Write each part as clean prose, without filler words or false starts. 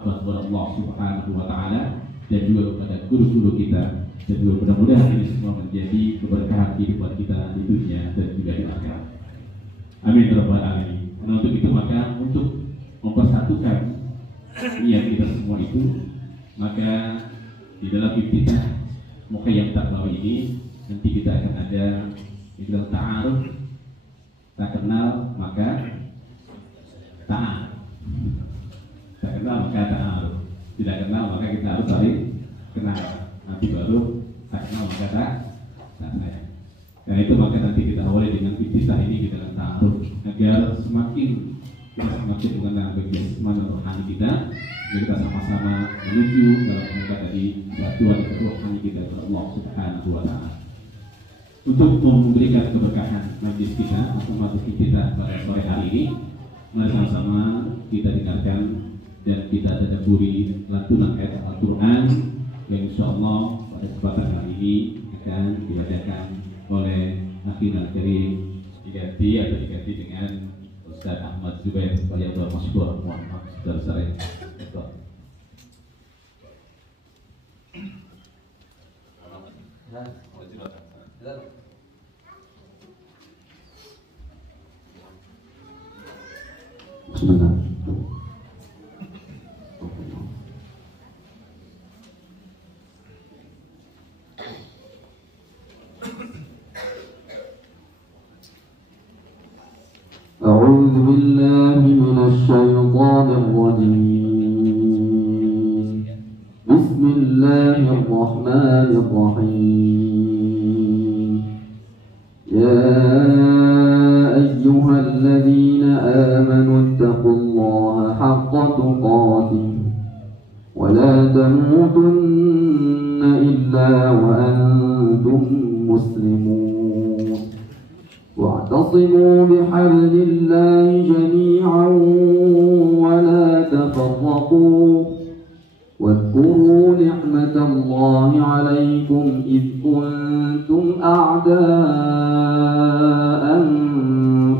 kepada Allah Subhanahu wa Ta'ala dan juga kepada guru-guru kita, dan juga mudah-mudahan ini semua menjadi keberkahan kehidupan kita di dunia dan juga di akhirat. Amin ya rabbal alamin. Nah, untuk itu maka untuk mempersatukan niat kita semua itu, maka di dalam iftitah muka yang tak bawa ini nanti kita akan ada istilah ta'aruf, tak kenal maka ta'aruf. Tak kenal maka ta'aruf, tidak kenal maka kita harus saling kenal, nanti baru tak kenal maka tak sayang. Karena itu maka nanti kita awali dengan iftitah ini kita akan ta'aruf agar semakin mengenal bagian mana rohani kita, jadi kita sama-sama menuju dalam mereka tadi kesatuan rohani kita kepada Allah Subhanahu wa Ta'ala. Untuk memberikan keberkahan majlis kita atau majlis kita pada sore hari ini, mari sama-sama kita dengarkan dan kita tadabburi lantunan ayat Al-Quran yang insyaallah pada kesempatan hari ini akan dibacakan oleh Akhirul Karim diganti dengan Ustaz Ahmad Zubair yang bermasyhur. Mohon maaf saudara-saudara. Bismillah. أعوذ بالله من الشيطان الرجيم. بسم الله الرحمن الرحيم. يا أيها الذين آمنوا اتقوا الله حق تقاته ولا تموتن إلا وأنتم مسلمون. واعتصموا بحبل الله جميعا ولا تفرقوا. واذكروا نعمة الله عليكم إذ كنتم أعداء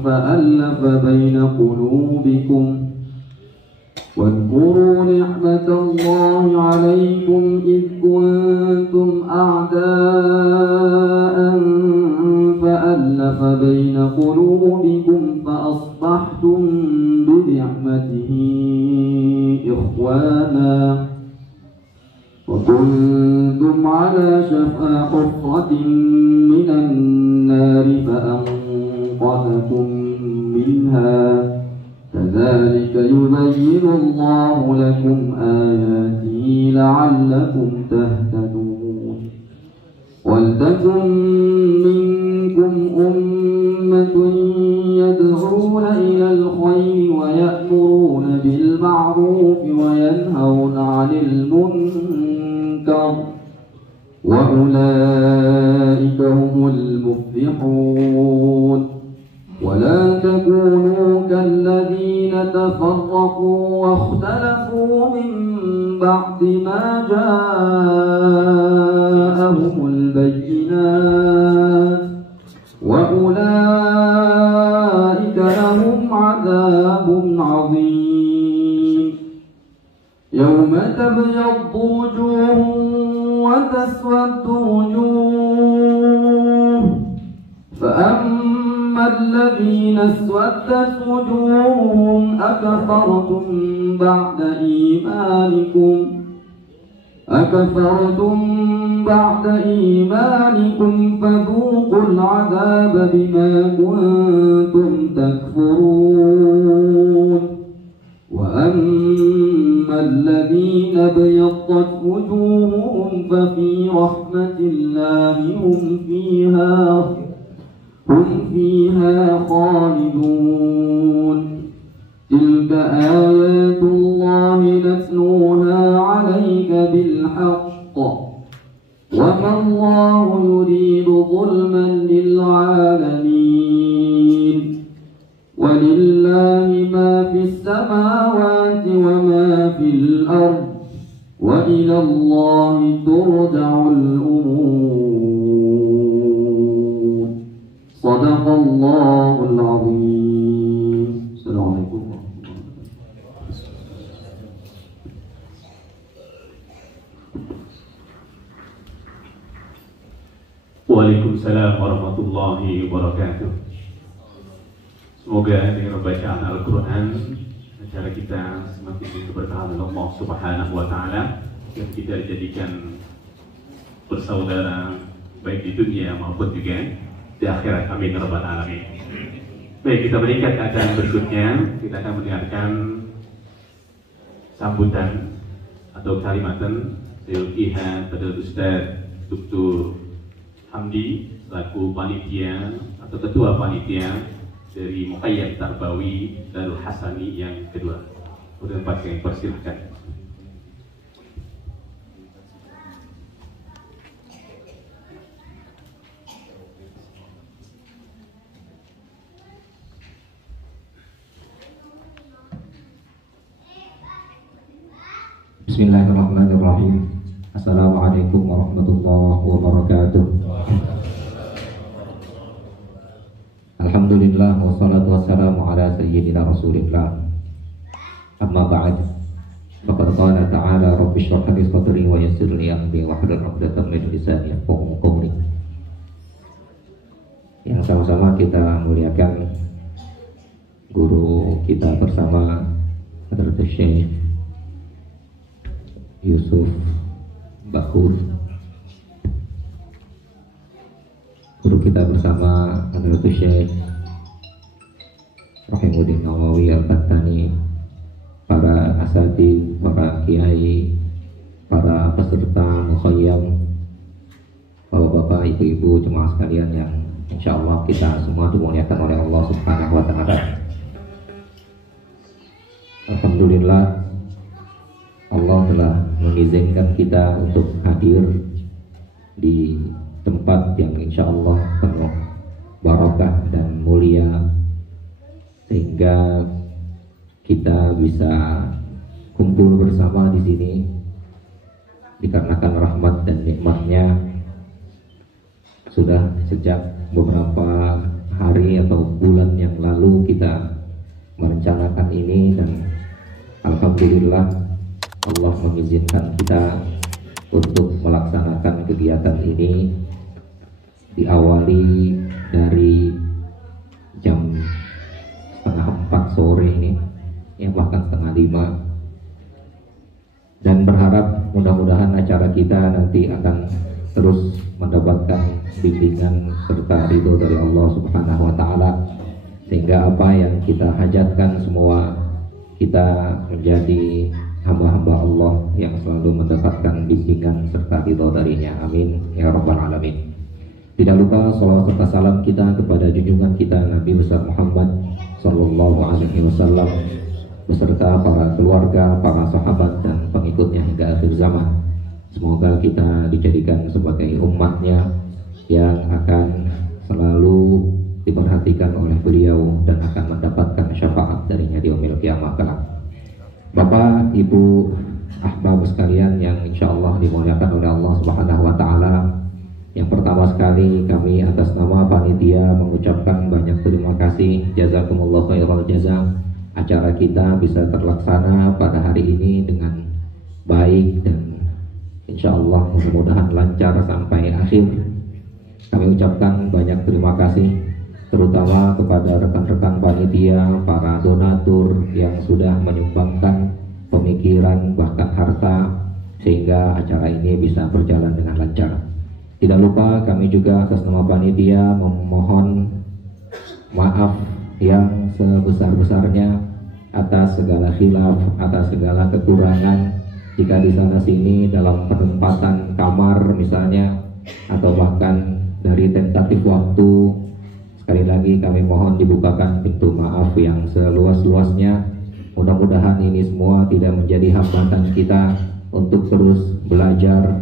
فألف بين قلوبكم. واذكروا نعمة الله عليكم إذ كنتم أعداء فألف بين قلوبكم فأصبحتم بنعمته إخوانا وكنتم على شفا حفرة من النار فأنقذكم منها. كذلك يبين الله لكم آياته لعلكم تهتدون. ولتكن منكم أمة يدعون إلى الخير ويأمرون بالمعروف وينهون عن المنكر وأولئك هم المفلحون. ولا تكونوا كالذين تفرقوا واختلفوا من بعد ما جاءهم البينات وأولئك لهم عذاب عظيم. يوم تبيض وجوه وتسود وجوه فأما الذين اسودت وجوههم أكفرتم بعد إيمانكم فذوقوا العذاب بما كنتم تكفرون. وأما الذين ابيضت وجوههم ففي رحمة الله هم فيها خالدون. تلك آيات الله نتلوها عليك بالحق وما الله يريد ظلما للعالمين. ولله ما في السماوات وما في الأرض وإلى الله ترجع الأمور. صدق الله العظيم. السلام عليكم. Waalaikumsalam warahmatullahi wabarakatuh. Semoga dengan bacaan Al-Quran acara kita semakin keberkahan Allah Subhanahu wa Ta'ala, dan kita dijadikan bersaudara baik di dunia maupun juga di akhirat. Amin ya rabbal alamin. Baik, kita meningkat ke acara berikutnya. Kita akan mendengarkan sambutan atau kalimatan Ilkihan pada Ustaz Dr. Hamdi selaku panitia atau ketua panitia dari Muqayyad Tarbawi Darul Hasani yang kedua. Udah empat yang persilahkan. Bismillahirrahmanirrahim. Assalamualaikum warahmatullahi wabarakatuh. Alhamdulillah wassalatu wassalamu ala sayyidina Rasulillah. Amma ba'd. Faqad qala ta'ala rabbi shrah li sadri wa yassir li amri wahlul 'uqdatam min lisani yafqahu qawli. Yang sama-sama kita muliakan guru kita bersama Hadratus Syekh Yusuf Bakur, guru kita bersama Hadratus Syekh Rahimuddin Nawawi Al-Battani, para asatidz, para kiai, para peserta mukhayyam, bapak-bapak, ibu-ibu, jemaah sekalian yang insyaallah kita semua dimuliakan oleh Allah Subhanahu wa Ta'ala. Alhamdulillah, Allah telah mengizinkan kita untuk hadir di tempat yang insya Allah penuh barakah dan mulia, sehingga kita bisa kumpul bersama di sini dikarenakan rahmat dan nikmatnya. Sudah sejak beberapa hari atau bulan yang lalu kita merencanakan ini, dan alhamdulillah Allah mengizinkan kita untuk melaksanakan kegiatan ini. Diawali dari jam 3:30 sore ini, ya bahkan 4:30, dan berharap mudah-mudahan acara kita nanti akan terus mendapatkan bimbingan serta ridho dari Allah Subhanahu wa Ta'ala, sehingga apa yang kita hajatkan semua kita menjadi hamba-hamba Allah yang selalu mendapatkan bimbingan serta ridho darinya. Amin ya rabbal alamin. Tidak lupa salawat serta salam kita kepada junjungan kita Nabi besar Muhammad sallallahu alaihi wasallam beserta para keluarga, para sahabat dan pengikutnya hingga akhir zaman. Semoga kita dijadikan sebagai umatnya yang akan selalu diperhatikan oleh beliau dan akan mendapatkan syafaat darinya di yaumil qiyamah kelak. Bapak, Ibu, ahbab sekalian yang insya Allah dimuliakan oleh Allah Subhanahu wa Ta'ala, yang pertama sekali kami atas nama panitia mengucapkan banyak terima kasih. Jazakumullah khairal jaza. Acara kita bisa terlaksana pada hari ini dengan baik dan insya Allah mudah-mudahan lancar sampai akhir. Kami ucapkan banyak terima kasih terutama kepada rekan-rekan panitia, para donatur yang sudah menyumbangkan pemikiran bahkan harta sehingga acara ini bisa berjalan dengan lancar. Tidak lupa kami juga atas nama panitia memohon maaf yang sebesar-besarnya atas segala khilaf, atas segala kekurangan jika di sana sini dalam penempatan kamar misalnya, atau bahkan dari tentatif waktu. Sekali lagi kami mohon dibukakan pintu maaf yang seluas-luasnya. Mudah-mudahan ini semua tidak menjadi hambatan kita untuk terus belajar,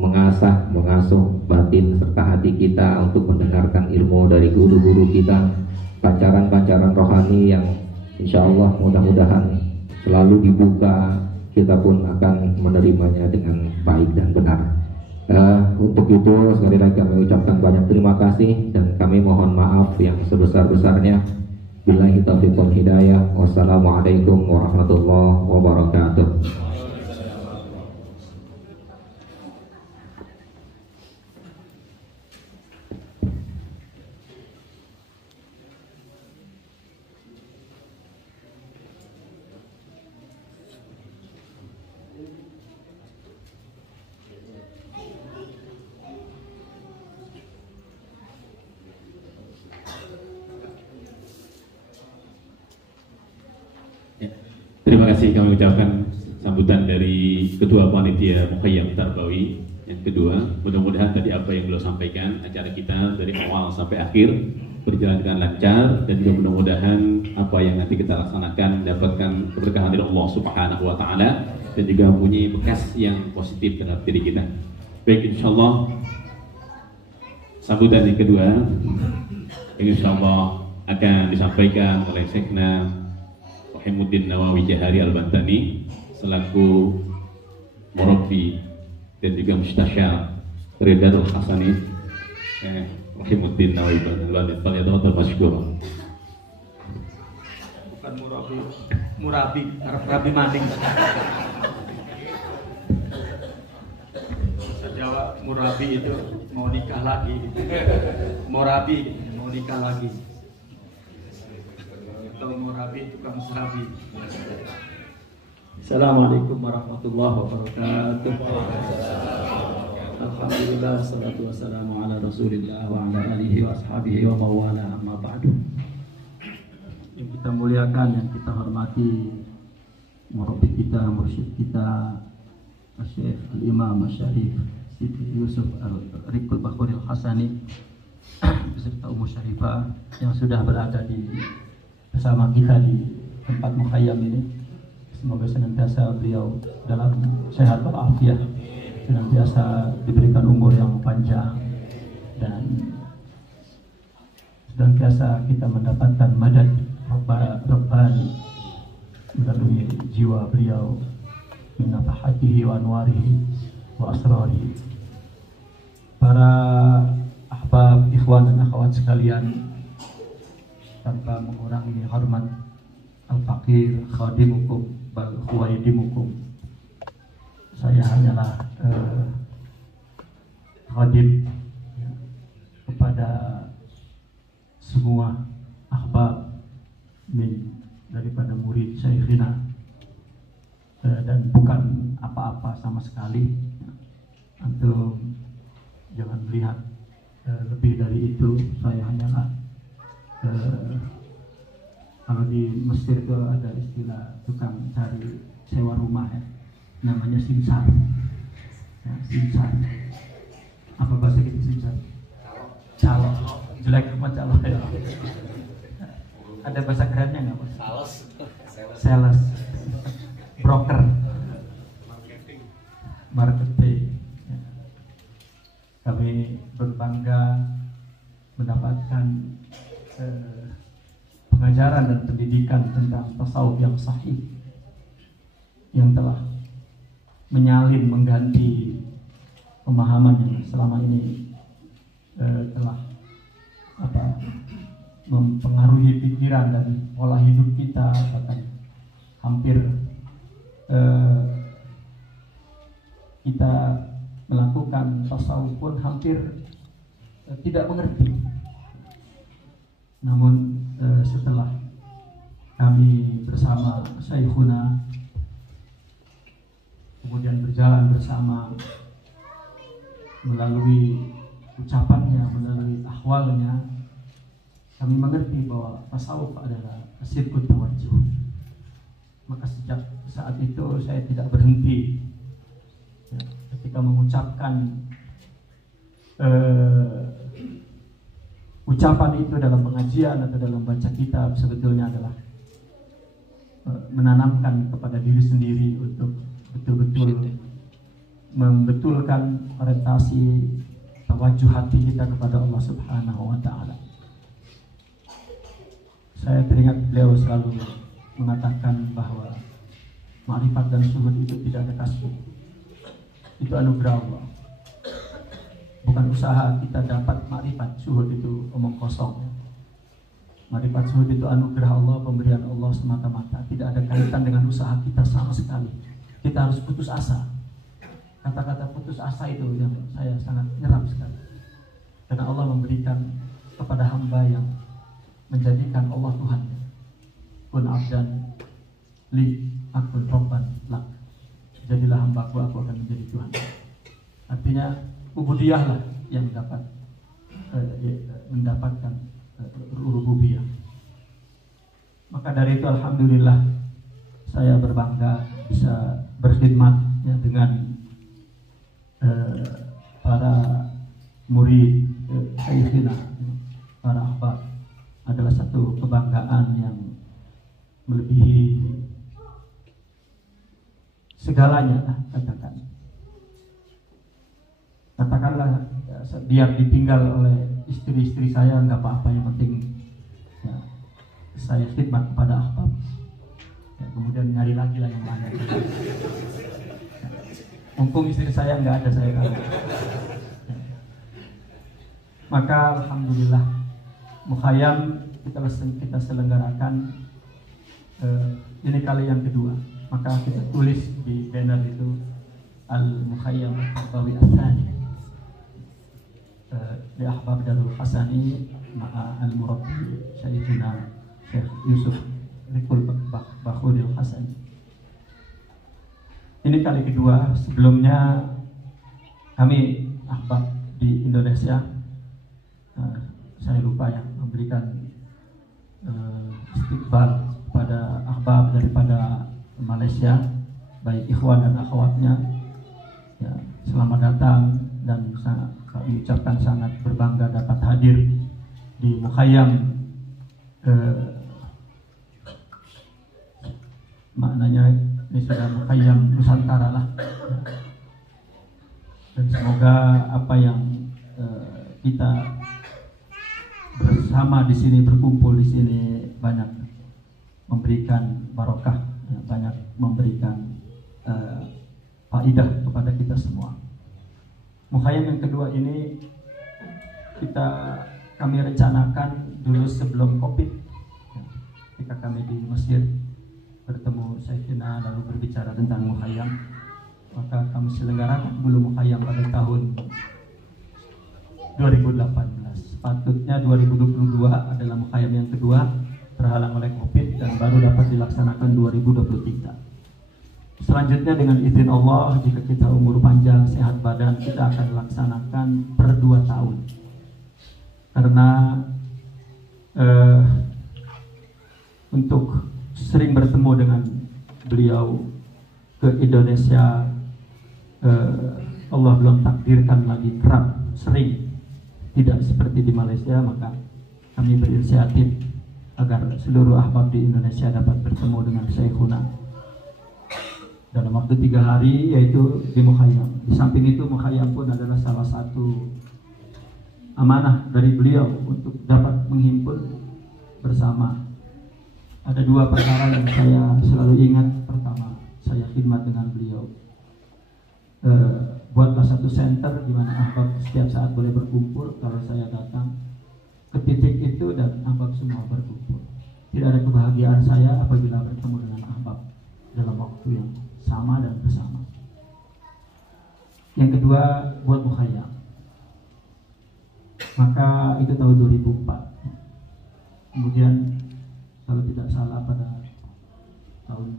mengasah, mengasuh batin serta hati kita untuk mendengarkan ilmu dari guru-guru kita, pancaran-pancaran rohani yang insya Allah mudah-mudahan selalu dibuka, kita pun akan menerimanya dengan baik dan benar. Untuk itu sekali lagi kami ucapkan banyak terima kasih dan kami mohon maaf yang sebesar-besarnya. Billahi taufiq wal hidayah. Wassalamualaikum warahmatullahi wabarakatuh. kasih kami ucapkan sambutan dari Ketua Panitia Mukhayyam Tarbawi. Yang kedua, mudah-mudahan tadi apa yang beliau sampaikan, acara kita dari awal sampai akhir berjalan dengan lancar, dan juga mudah-mudahan apa yang nanti kita laksanakan mendapatkan keberkahan dari Allah Subhanahu wa Ta'ala, dan juga mempunyai bekas yang positif terhadap diri kita. Baik, insyaallah sambutan yang kedua yang insyaallah akan disampaikan oleh Syekhna Wahimuddin Nawawi Jahari Al-Bantani selaku murabbi dan juga mustasyar Ridarul Hasani Wahimuddin Nawawi Al-Bantani. Masykur. Bukan murabi Rabi Maning. Jawa murabi itu mau nikah lagi, murabi mau nikah lagi. Kalau murabi tukang serabi. Assalamualaikum warahmatullahi wabarakatuh. Alhamdulillah, salatu wassalamu ala Rasulillah wa ala alihi wa ashabihi wa mawala, amma ba'du. Yang kita muliakan, yang kita hormati, murabbi kita, mursyid kita, Syekh Al-Imam Syarif Siti Yusuf Al-Riqul Bakhuri Al-Hasani beserta Ummu Syarifah yang sudah berada bersama kita di tempat mukhayyam ini. Semoga senantiasa beliau dalam sehat walafiat, senantiasa diberikan umur yang panjang, dan senantiasa kita mendapatkan madad Rabbani melalui jiwa beliau, min nafahatihi wa anwarihi wa asrarihi. Para ahbab, ikhwan dan akhwat sekalian, tanpa mengurangi hormat al-faqir khadimukum bal khuwaidimukum, saya hanyalah khadim kepada semua ahbab daripada murid Syekhina, dan bukan apa-apa sama sekali. Antum jangan melihat lebih dari itu. Saya hanyalah kalau di Mesir itu ada istilah tukang cari sewa rumah, ya, namanya simsar. Ya, simsar. Apa bahasa kita simsar? Calo. Jelek apa calo? Ya. Ada bahasa kerennya nggak, Pak? Sales. Broker, marketing. Ya. Kami berbangga mendapatkan pengajaran dan pendidikan tentang tasawuf yang sahih, yang telah menyalin, mengganti pemahaman yang selama ini telah mempengaruhi pikiran dan pola hidup kita, bahkan hampir kita melakukan tasawuf pun hampir tidak mengerti. Namun setelah kami bersama Syekhuna kemudian berjalan bersama, melalui ucapannya, melalui ahwalnya, kami mengerti bahwa tasawuf adalah sirkut tawajjuh. Maka sejak saat itu saya tidak berhenti, ya, ketika mengucapkan ucapan itu dalam pengajian atau dalam baca kitab, sebetulnya adalah menanamkan kepada diri sendiri untuk betul-betul membetulkan orientasi tawajuh hati kita kepada Allah Subhanahu wa Ta'ala. Saya teringat beliau selalu mengatakan bahwa ma'rifat dan syuhud itu tidak ada kasbu, itu anugerah Allah. Bukan usaha kita dapat ma'rifat, syuhud itu omong kosong. Ma'rifat syuhud itu anugerah Allah, pemberian Allah semata-mata, tidak ada kaitan dengan usaha kita sama sekali. Kita harus putus asa. Kata-kata putus asa itu yang saya sangat nyeram sekali, karena Allah memberikan kepada hamba yang menjadikan Allah Tuhan. Kun abdan li akun robban lak, jadilah hambaku, aku akan menjadi Tuhan. Artinya ubudiyahlah yang dapat mendapatkan rububiyah. Maka dari itu alhamdulillah saya berbangga bisa berkhidmat ya, dengan para murid Syekhina, para ahbab, adalah satu kebanggaan yang melebihi segalanya. Katakanlah biar ditinggal oleh istri-istri saya nggak apa-apa, yang penting ya, saya khidmat kepada ahbab ya, kemudian nyari lagi lah yang lain ya. Mumpung istri saya nggak ada, saya tahu ya. Maka alhamdulillah Mukhayyam kita selenggarakan ini kali yang kedua. Maka kita tulis di banner itu Al-Mukhayyam Al-Tarbawi Al-Thani di Ahbab Darul Hasani ma'a Al-Murabbi Syekhuna Syekh Yusuf Rikul Bakhuril Hasani. Ini kali kedua. Sebelumnya kami ahbab di Indonesia, saya lupa yang memberikan istiqbal pada ahbab daripada Malaysia, baik ikhwan dan akhwatnya ya, selamat datang, dan kami ucapkan sangat berbangga dapat hadir di Mukhayyam, maknanya ini sudah Mukhayyam Nusantara lah ya. Dan semoga apa yang kita bersama di sini, berkumpul di sini, banyak memberikan barokah ya, banyak memberikan faidah kepada kita semua. Mukhayyam yang kedua ini kami rencanakan dulu sebelum Covid ya, ketika kami di Mesir bertemu Syekhina lalu berbicara tentang Mukhayyam, maka kami selenggarakan dulu Mukhayyam pada tahun 2018. Patutnya 2022 adalah Mukhayyam yang kedua, terhalang oleh Covid dan baru dapat dilaksanakan 2023. Selanjutnya dengan izin Allah, jika kita umur panjang, sehat badan, kita akan laksanakan per 2 tahun. Karena untuk sering bertemu dengan beliau ke Indonesia, Allah belum takdirkan lagi kerap sering, tidak seperti di Malaysia, maka kami berinisiatif agar seluruh ahbab di Indonesia dapat bertemu dengan Syekhuna dalam waktu 3 hari, yaitu di Mukhayyam. Di samping itu, Mukhayyam pun adalah salah satu amanah dari beliau untuk dapat menghimpun bersama. Ada 2 perkara yang saya selalu ingat. Pertama, saya khidmat dengan beliau. Buatlah satu center di mana ahbab setiap saat boleh berkumpul. Kalau saya datang ke titik itu dan ahbab semua berkumpul. Tidak ada kebahagiaan saya apabila bertemu dengan ahbab dalam waktu yang sama dan bersama. Yang kedua, buat Mukhayyam. Maka itu tahun 2004. Kemudian kalau tidak salah pada tahun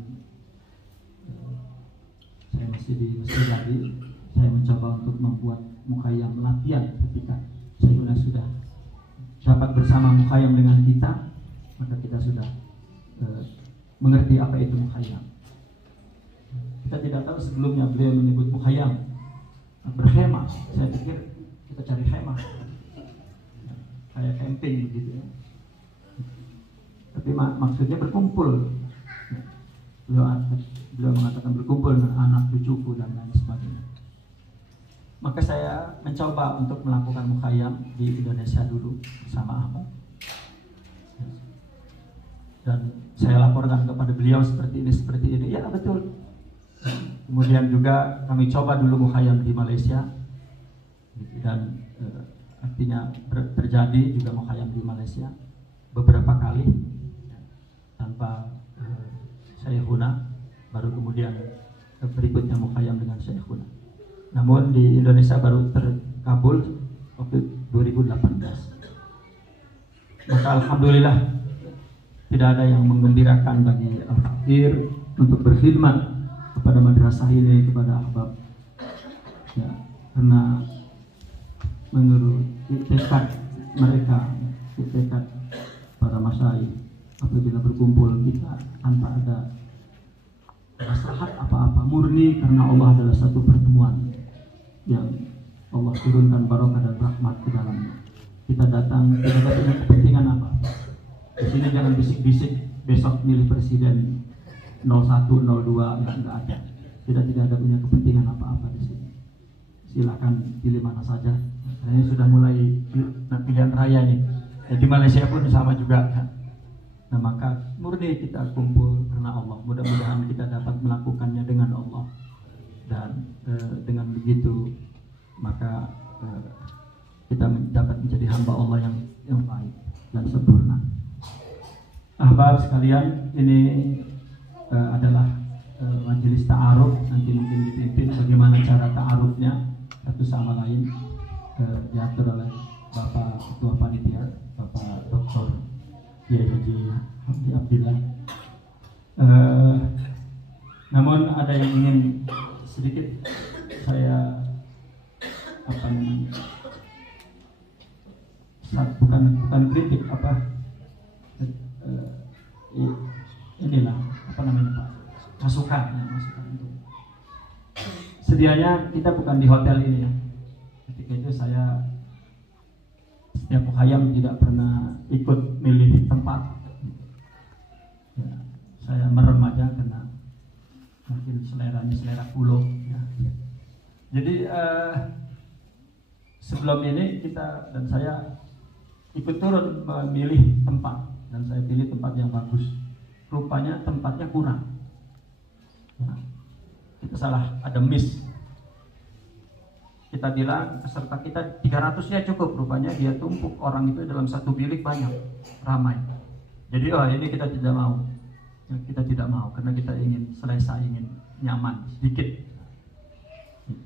saya masih di Mesir lagi, saya mencoba untuk membuat Mukhayyam latihan. Ketika saya sudah dapat bersama Mukhayyam dengan kita, maka kita sudah mengerti apa itu Mukhayyam. Kita tidak tahu sebelumnya beliau menyebut Mukhayyam berkhemah. Saya pikir kita cari khemah, kayak camping begitu ya. Tapi maksudnya berkumpul. Beliau mengatakan berkumpul dengan anak cucuku dan lain sebagainya. Maka saya mencoba untuk melakukan Mukhayyam di Indonesia dulu bersama ahbab. Dan saya laporkan kepada beliau seperti ini. Ya betul. Kemudian juga kami coba dulu Mukhayyam di Malaysia, dan artinya terjadi juga Mukhayyam di Malaysia beberapa kali tanpa Syekhuna, baru kemudian berikutnya Mukhayyam dengan Syekhuna. Namun di Indonesia baru terkabul waktu 2018. Maka alhamdulillah tidak ada yang menggembirakan bagi al-fakir untuk berkhidmat kepada madrasah ini, kepada ahbab ya, karena menurut tekad mereka, tekad para masyayikh, apabila berkumpul kita tanpa ada maslahat apa-apa, murni karena Allah adalah satu pertemuan yang Allah turunkan barokah dan rahmat ke dalamnya. Kita datang tidak punya kepentingan apa. Di sini jangan bisik-bisik besok milih presiden 01, 02, ya enggak ada. Tidak ada punya kepentingan apa-apa di sini. Silakan pilih mana saja. Ini sudah mulai pilihan raya nih. Di Malaysia pun sama juga. Nah maka murni kita kumpul karena Allah. Mudah-mudahan kita dapat melakukannya dengan Allah. Dan dengan begitu maka kita dapat menjadi hamba Allah yang baik dan sempurna. Ahbab sekalian, ini adalah majelis ta'aruf. Nanti mungkin dipimpin bagaimana cara ta'arufnya satu sama lain, diatur oleh Bapak Ketua Panitia, Bapak Dr. Kiai Haji Hamdi Abdillah. Namun ada yang ingin sedikit saya bukan kritik inilah Pak, masukan itu. Sedianya kita bukan di hotel ini ya. Ketika itu saya setiap mukhayam tidak pernah ikut milih tempat ya, saya merem aja karena mungkin selera pulau ya. Jadi sebelum ini kita dan saya ikut turun memilih tempat, dan saya pilih tempat yang bagus. Rupanya tempatnya kurang ya. Kita salah, ada miss. Kita bilang peserta kita 300 ya cukup, rupanya dia tumpuk orang itu dalam satu bilik banyak, ramai. Jadi ini kita tidak mau. Kita tidak mau karena kita ingin selesa, ingin nyaman sedikit.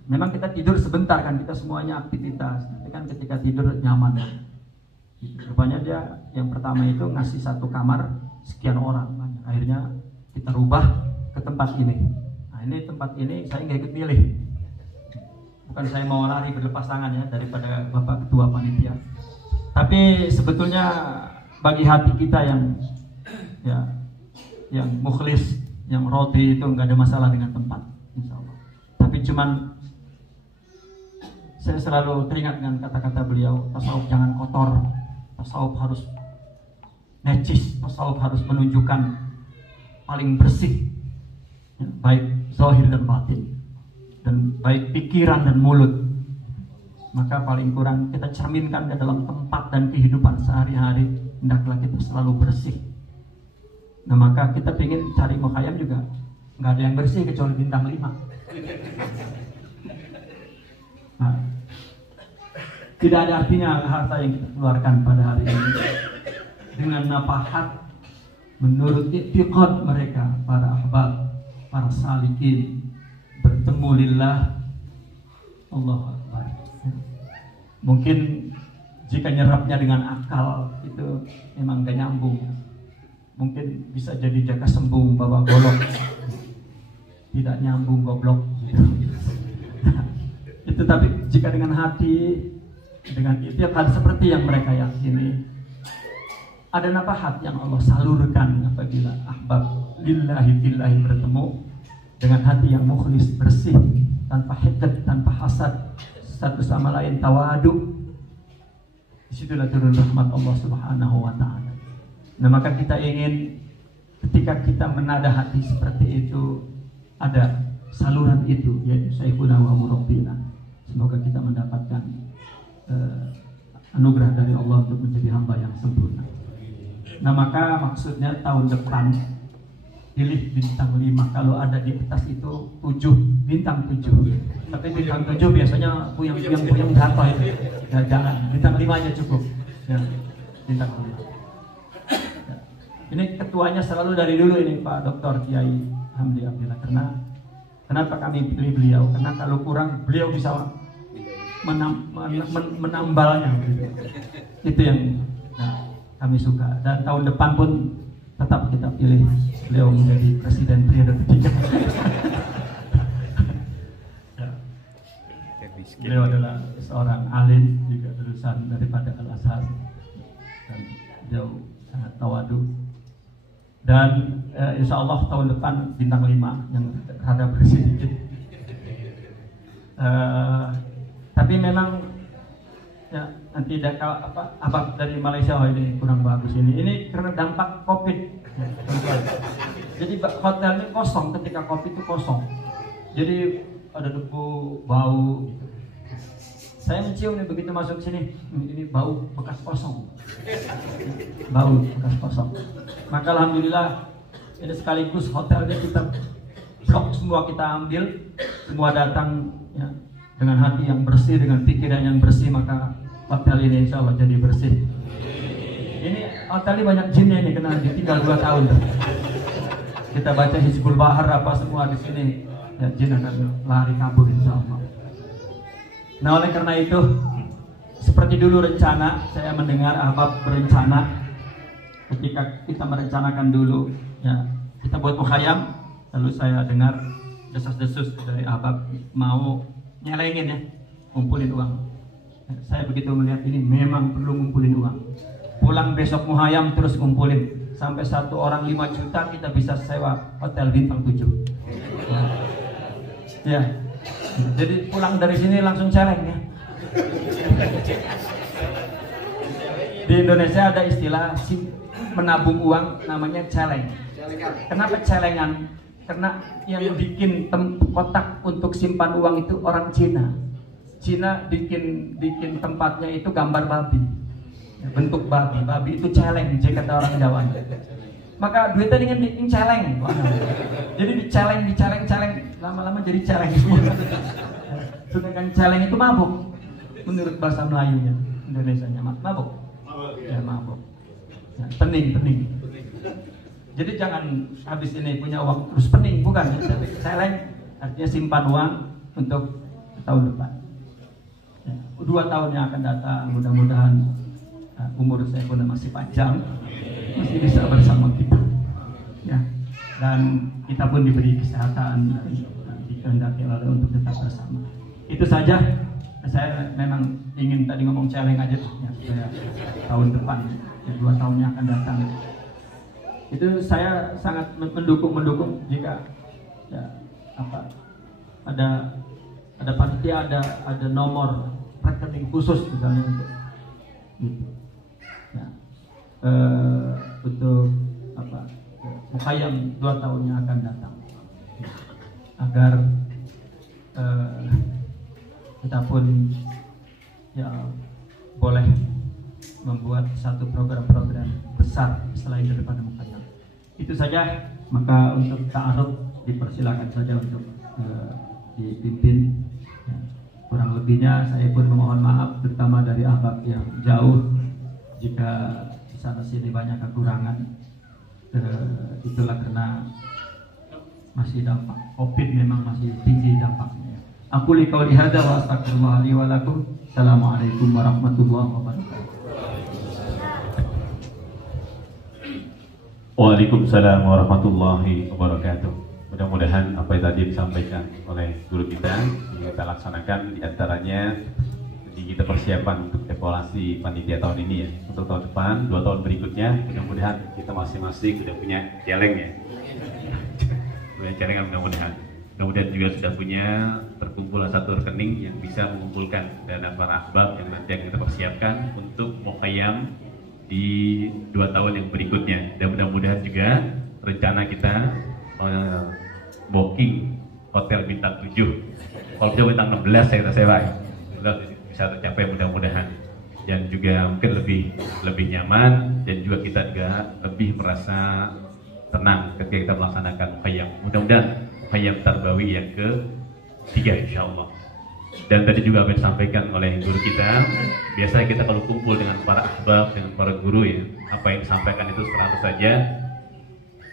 Memang kita tidur sebentar kan, kita semuanya aktivitas. Tapi kan ketika tidur nyaman. Rupanya dia yang pertama itu ngasih satu kamar sekian orang banyak. Akhirnya kita rubah ke tempat ini. Nah ini tempat ini saya nggak ikut milih. Bukan saya mau lari berlepas tangan ya daripada Bapak Ketua Panitia. Tapi sebetulnya bagi hati kita yang mukhlis, yang roti itu nggak ada masalah dengan tempat, insya Allah. Tapi cuman saya selalu teringat dengan kata-kata beliau, tasawuf jangan kotor, tasawuf harus necis, tasawuf harus menunjukkan paling bersih, ya, baik zahir dan batin, dan baik pikiran dan mulut. Maka paling kurang kita cerminkan di dalam tempat dan kehidupan sehari-hari, hendaklah kita selalu bersih. Nah maka kita ingin cari mukhayam juga nggak ada yang bersih kecuali bintang 5. Nah, tidak ada artinya harta yang kita keluarkan pada hari ini dengan nafahat menurut i'tiqad mereka, para ahbab, para salikin, bertemu lillah, Allah Akbar. Mungkin jika nyerapnya dengan akal itu memang gak nyambung. Mungkin bisa jadi jaka sembung bawa golok, tidak nyambung goblok gitu. Itu tapi jika dengan hati, dengan itikad seperti yang mereka yakini, ada nafahat yang Allah salurkan apabila ahbab lillahi fillahi bertemu dengan hati yang mukhlis, bersih, tanpa hiqd, tanpa hasad, satu sama lain tawadu. Disitulah turun rahmat Allah Subhanahu wa ta'ala. Nah maka kita ingin ketika kita menada hati seperti itu, ada saluran itu, yaitu Syekhuna wa Murabbina. Semoga kita mendapatkan anugerah dari Allah untuk menjadi hamba yang sempurna. Nah maka maksudnya tahun depan pilih bintang 5. Kalau ada di atas itu 7, bintang 7. Tapi bintang 7 biasanya puyang jatuh itu. Ya, jangan, bintang 5 aja cukup. Ya, bintang 5. Ini ketuanya selalu dari dulu ini Pak Dr. Kiai Hamdi Abdillah. Kenapa kami pilih beliau? Karena kalau kurang beliau bisa menambalnya. Itu yang kami suka. Dan tahun depan pun tetap kita pilih beliau menjadi presiden periode ketiga. Beliau adalah seorang alim, juga lulusan daripada Al-Azhar, dan beliau sangat tawadu. Dan insya Allah tahun depan bintang 5 yang rada bersih dikit. Tapi memang ya nanti apa dari Malaysia ini kurang bagus ini karena dampak COVID. Jadi hotel ini kosong ketika COVID itu kosong. Jadi ada debu, bau. Saya mencium nih begitu masuk sini, ini bau bekas kosong. Bau bekas kosong. Maka alhamdulillah ini sekaligus hotelnya kita blok semua, kita ambil, semua datang ya, dengan hati yang bersih, dengan pikiran yang bersih, maka hotel ini insya Allah jadi bersih. Ini hotel ini banyak jinnya ini, kena jin tinggal 2 tahun. Kita baca Hizbul Bahar apa semua di sini, ya jin akan lari kabur insya Allah. Nah oleh karena itu, seperti dulu rencana, saya mendengar Ahbab berencana, ketika kita merencanakan dulu, ya kita buat mukhayam, lalu saya dengar desas-desus dari Ahbab mau nyelengin ya, ngumpulin uang. Saya begitu melihat ini memang perlu ngumpulin uang. Pulang besok mukhayam terus ngumpulin, sampai 1 orang 5 juta kita bisa sewa hotel bintang 7. Ya. Jadi pulang dari sini langsung celeng ya. Di Indonesia ada istilah menabung uang namanya celeng. Kenapa celengan? Karena yang bikin kotak untuk simpan uang itu orang Cina. Cina bikin tempatnya itu gambar babi, bentuk babi itu celeng, jika kata orang Jawa. Maka duitnya dengan celeng. Jadi diceleng, lama-lama jadi celeng semua. Sedangkan celeng itu mabuk, menurut bahasa Melayunya, Indonesianya mabuk. Ya mabuk. Ya, pening. Jadi jangan habis ini punya uang terus pening, bukan? Tapi celeng artinya simpan uang untuk tahun depan. Ya, 2 tahun yang akan datang, mudah-mudahan umur saya pun masih panjang, masih bisa bersama kita, ya. Dan kita pun diberi kesehatan dan dikehendaki Allah untuk tetap bersama. Itu saja. Saya memang ingin tadi ngomong celeng aja, ya, supaya tahun depan, ya, 2 tahun yang akan datang. Itu saya sangat mendukung jika ya ada panitia, ada nomor rekening khusus misalnya untuk gitu. Ya. Untuk mukhayam 2 tahun yang akan datang, agar kita pun ya boleh membuat satu program-program besar selain daripada mukhayam. Itu saja. Maka untuk ta'aruf dipersilakan saja untuk dipimpin. Ya. Kurang lebihnya saya pun memohon maaf, terutama dari ahbab yang jauh, jika di sana sini banyak kekurangan. Itulah karena masih dampak COVID, memang masih tinggi dampaknya. Aku liqauli hadza wa astaghfirullah li wa lakum. Assalamualaikum warahmatullahi wabarakatuh. Waalaikumsalam warahmatullahi wabarakatuh. Mudah-mudahan apa yang tadi disampaikan oleh guru kita laksanakan, diantaranya kita persiapan untuk evaluasi panitia tahun ini ya, untuk tahun depan, 2 tahun berikutnya. Mudah-mudahan kita masing-masing sudah punya celeng ya, punya celeng, mudah-mudahan juga sudah punya perkumpulan satu rekening yang bisa mengumpulkan dana para ahbab yang nanti yang kita persiapkan untuk mukhayam di 2 tahun yang berikutnya. Dan mudah-mudahan juga rencana kita booking hotel bintang 7, kalau bisa bintang 16 saya kita sewa ya, bisa tercapai mudah-mudahan, dan juga mungkin lebih nyaman, dan juga kita juga lebih merasa tenang ketika kita melaksanakan mukhayam. Mudah-mudahan mukhayam tarbawi yang ke-3 insyaallah. Dan tadi juga apa yang disampaikan oleh guru kita, biasanya kita kalau kumpul dengan para ahbab, dengan para guru ya, apa yang disampaikan itu 100 saja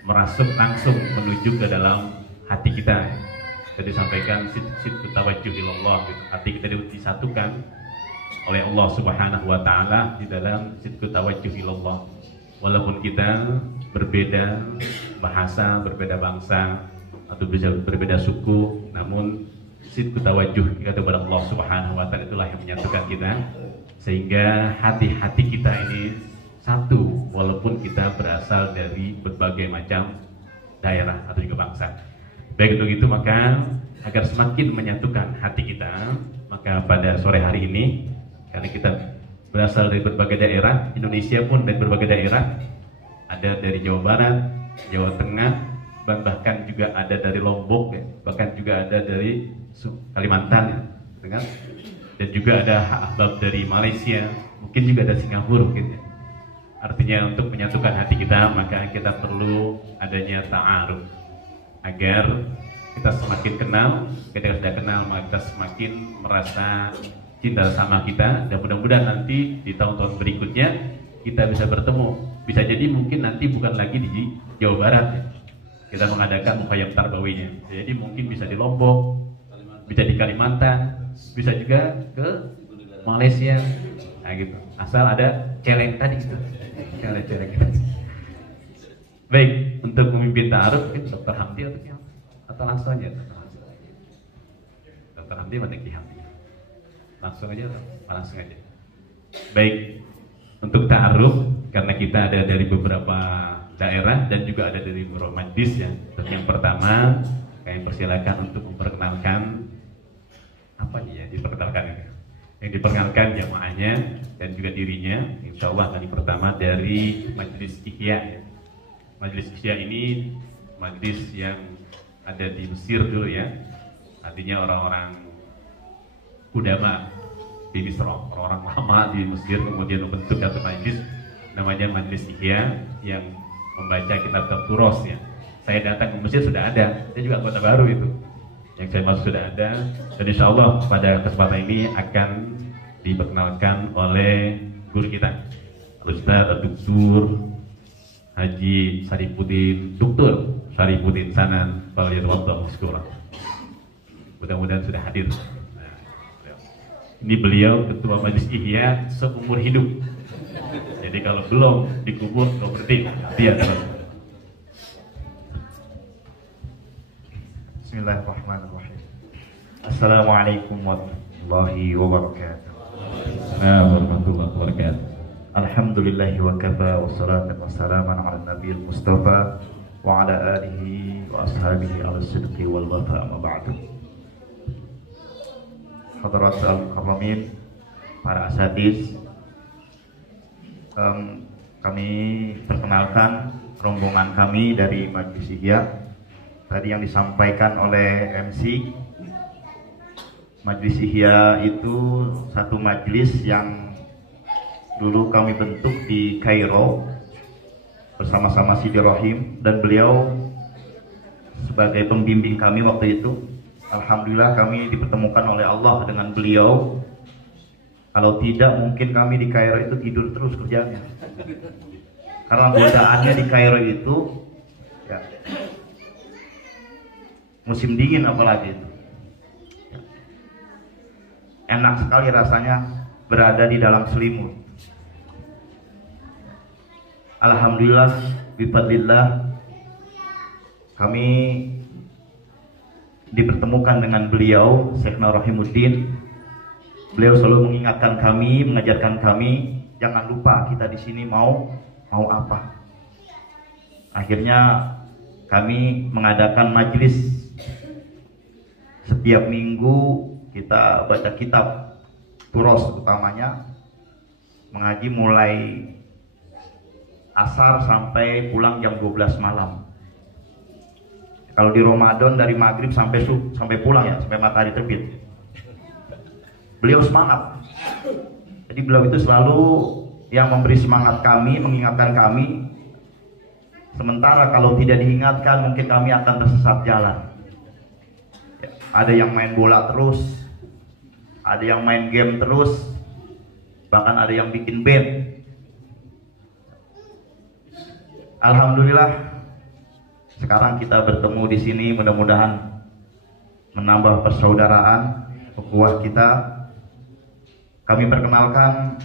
merasuk langsung menuju ke dalam hati kita. Jadi disampaikan sidqu tawajjuh ilallah, hati kita disatukan oleh Allah Subhanahu wa taala di dalam sidqu tawajjuh ilallah. Walaupun kita berbeda bahasa, berbeda bangsa, atau bisa berbeda suku, namun sidqu tawajjuh kita kepada Allah Subhanahu wa taala itulah yang menyatukan kita, sehingga hati-hati kita ini satu walaupun kita berasal dari berbagai macam daerah atau juga bangsa. Baik untuk itu maka agar semakin menyatukan hati kita, maka pada sore hari ini karena kita berasal dari berbagai daerah, Indonesia pun dari berbagai daerah, ada dari Jawa Barat, Jawa Tengah, bahkan juga ada dari Lombok, bahkan juga ada dari Kalimantan, ya, dan juga ada ahbab dari Malaysia, mungkin juga ada Singapura mungkin. Artinya untuk menyatukan hati kita maka kita perlu adanya ta'aruf agar kita semakin kenal. Ketika sudah kenal maka kita semakin merasa cinta sama kita, dan mudah-mudahan nanti di tahun-tahun berikutnya kita bisa bertemu. Bisa jadi mungkin nanti bukan lagi di Jawa Barat ya, kita mengadakan mukhayam tarbawinya. Jadi mungkin bisa di Lombok, bisa di Kalimantan, bisa juga ke Malaysia, nah gitu. Asal ada celeng tadi gitu. Celeng gitu. Baik, untuk memimpin ta'aruf itu Dr. Hamdi atau langsung aja? Dr. Hamdi mana Ki Hamdi? Langsung aja atau langsung aja? Baik, untuk ta'aruf karena kita ada dari beberapa daerah dan juga ada dari beberapa majlis ya. Untuk yang pertama, kami persilakan untuk memperkenalkan apa ya diperkenalkan ini. Yang diperkenalkan jamaahnya dan juga dirinya. Insya Allah kali pertama dari Majlis Ihya ya. Majlis Ihya ini majlis yang ada di Mesir dulu ya. Artinya orang-orang ulama di Misr, orang-orang lama di Mesir kemudian membentuk satu majlis namanya Majlis Ihya yang membaca kitab Turos ya. Saya datang ke Mesir sudah ada, saya juga kota baru itu. Yang saya masuk sudah ada, dan insya Allah pada kesempatan ini akan diperkenalkan oleh guru kita, Ustaz Dr. Haji Syarifuddin Sanan Falyatafadhal Mashkuran. Mudah-mudahan sudah hadir. Nah, ini beliau ketua Majlis Ihya seumur hidup. Jadi kalau belum dikubur, nggak berhenti dia terus. Bismillahirrahmanirrahim. Assalamualaikum warahmatullahi wabarakatuh. Warahmatullahi wabarakatuh. Alhamdulillahi wa kafa wa salatan wa salaman ala nabiyil mustafa wa ala alihi wa ashabihi ala sidqi wal wafa amma ba'du. Hadirat al-karamin, para asatiz, kami perkenalkan rombongan kami dari Majlis Ihya. Tadi yang disampaikan oleh MC, Majlis Ihya itu satu majlis yang dulu kami bentuk di Kairo bersama-sama Sidi Rohim, dan beliau sebagai pembimbing kami waktu itu. Alhamdulillah kami dipertemukan oleh Allah dengan beliau. Kalau tidak mungkin kami di Kairo itu tidur terus kerjanya, karena godaannya di Kairo itu ya, musim dingin apalagi itu ya, enak sekali rasanya berada di dalam selimut. Alhamdulillah bifadlillah kami dipertemukan dengan beliau Syekhna Rahimuddin. Beliau selalu mengingatkan kami, mengajarkan kami, jangan lupa kita di sini mau apa. Akhirnya kami mengadakan majlis setiap minggu. Kita baca kitab Turos utamanya, mengaji mulai asar sampai pulang jam 12 malam. Kalau di Ramadan dari maghrib sampai pulang ya, sampai matahari terbit. Beliau semangat. Jadi beliau itu selalu yang memberi semangat kami, mengingatkan kami. Sementara kalau tidak diingatkan mungkin kami akan tersesat jalan ya, ada yang main bola terus, ada yang main game terus, bahkan ada yang bikin band. Alhamdulillah sekarang kita bertemu di sini, mudah-mudahan menambah persaudaraan ukhuwah kita. Kami perkenalkan,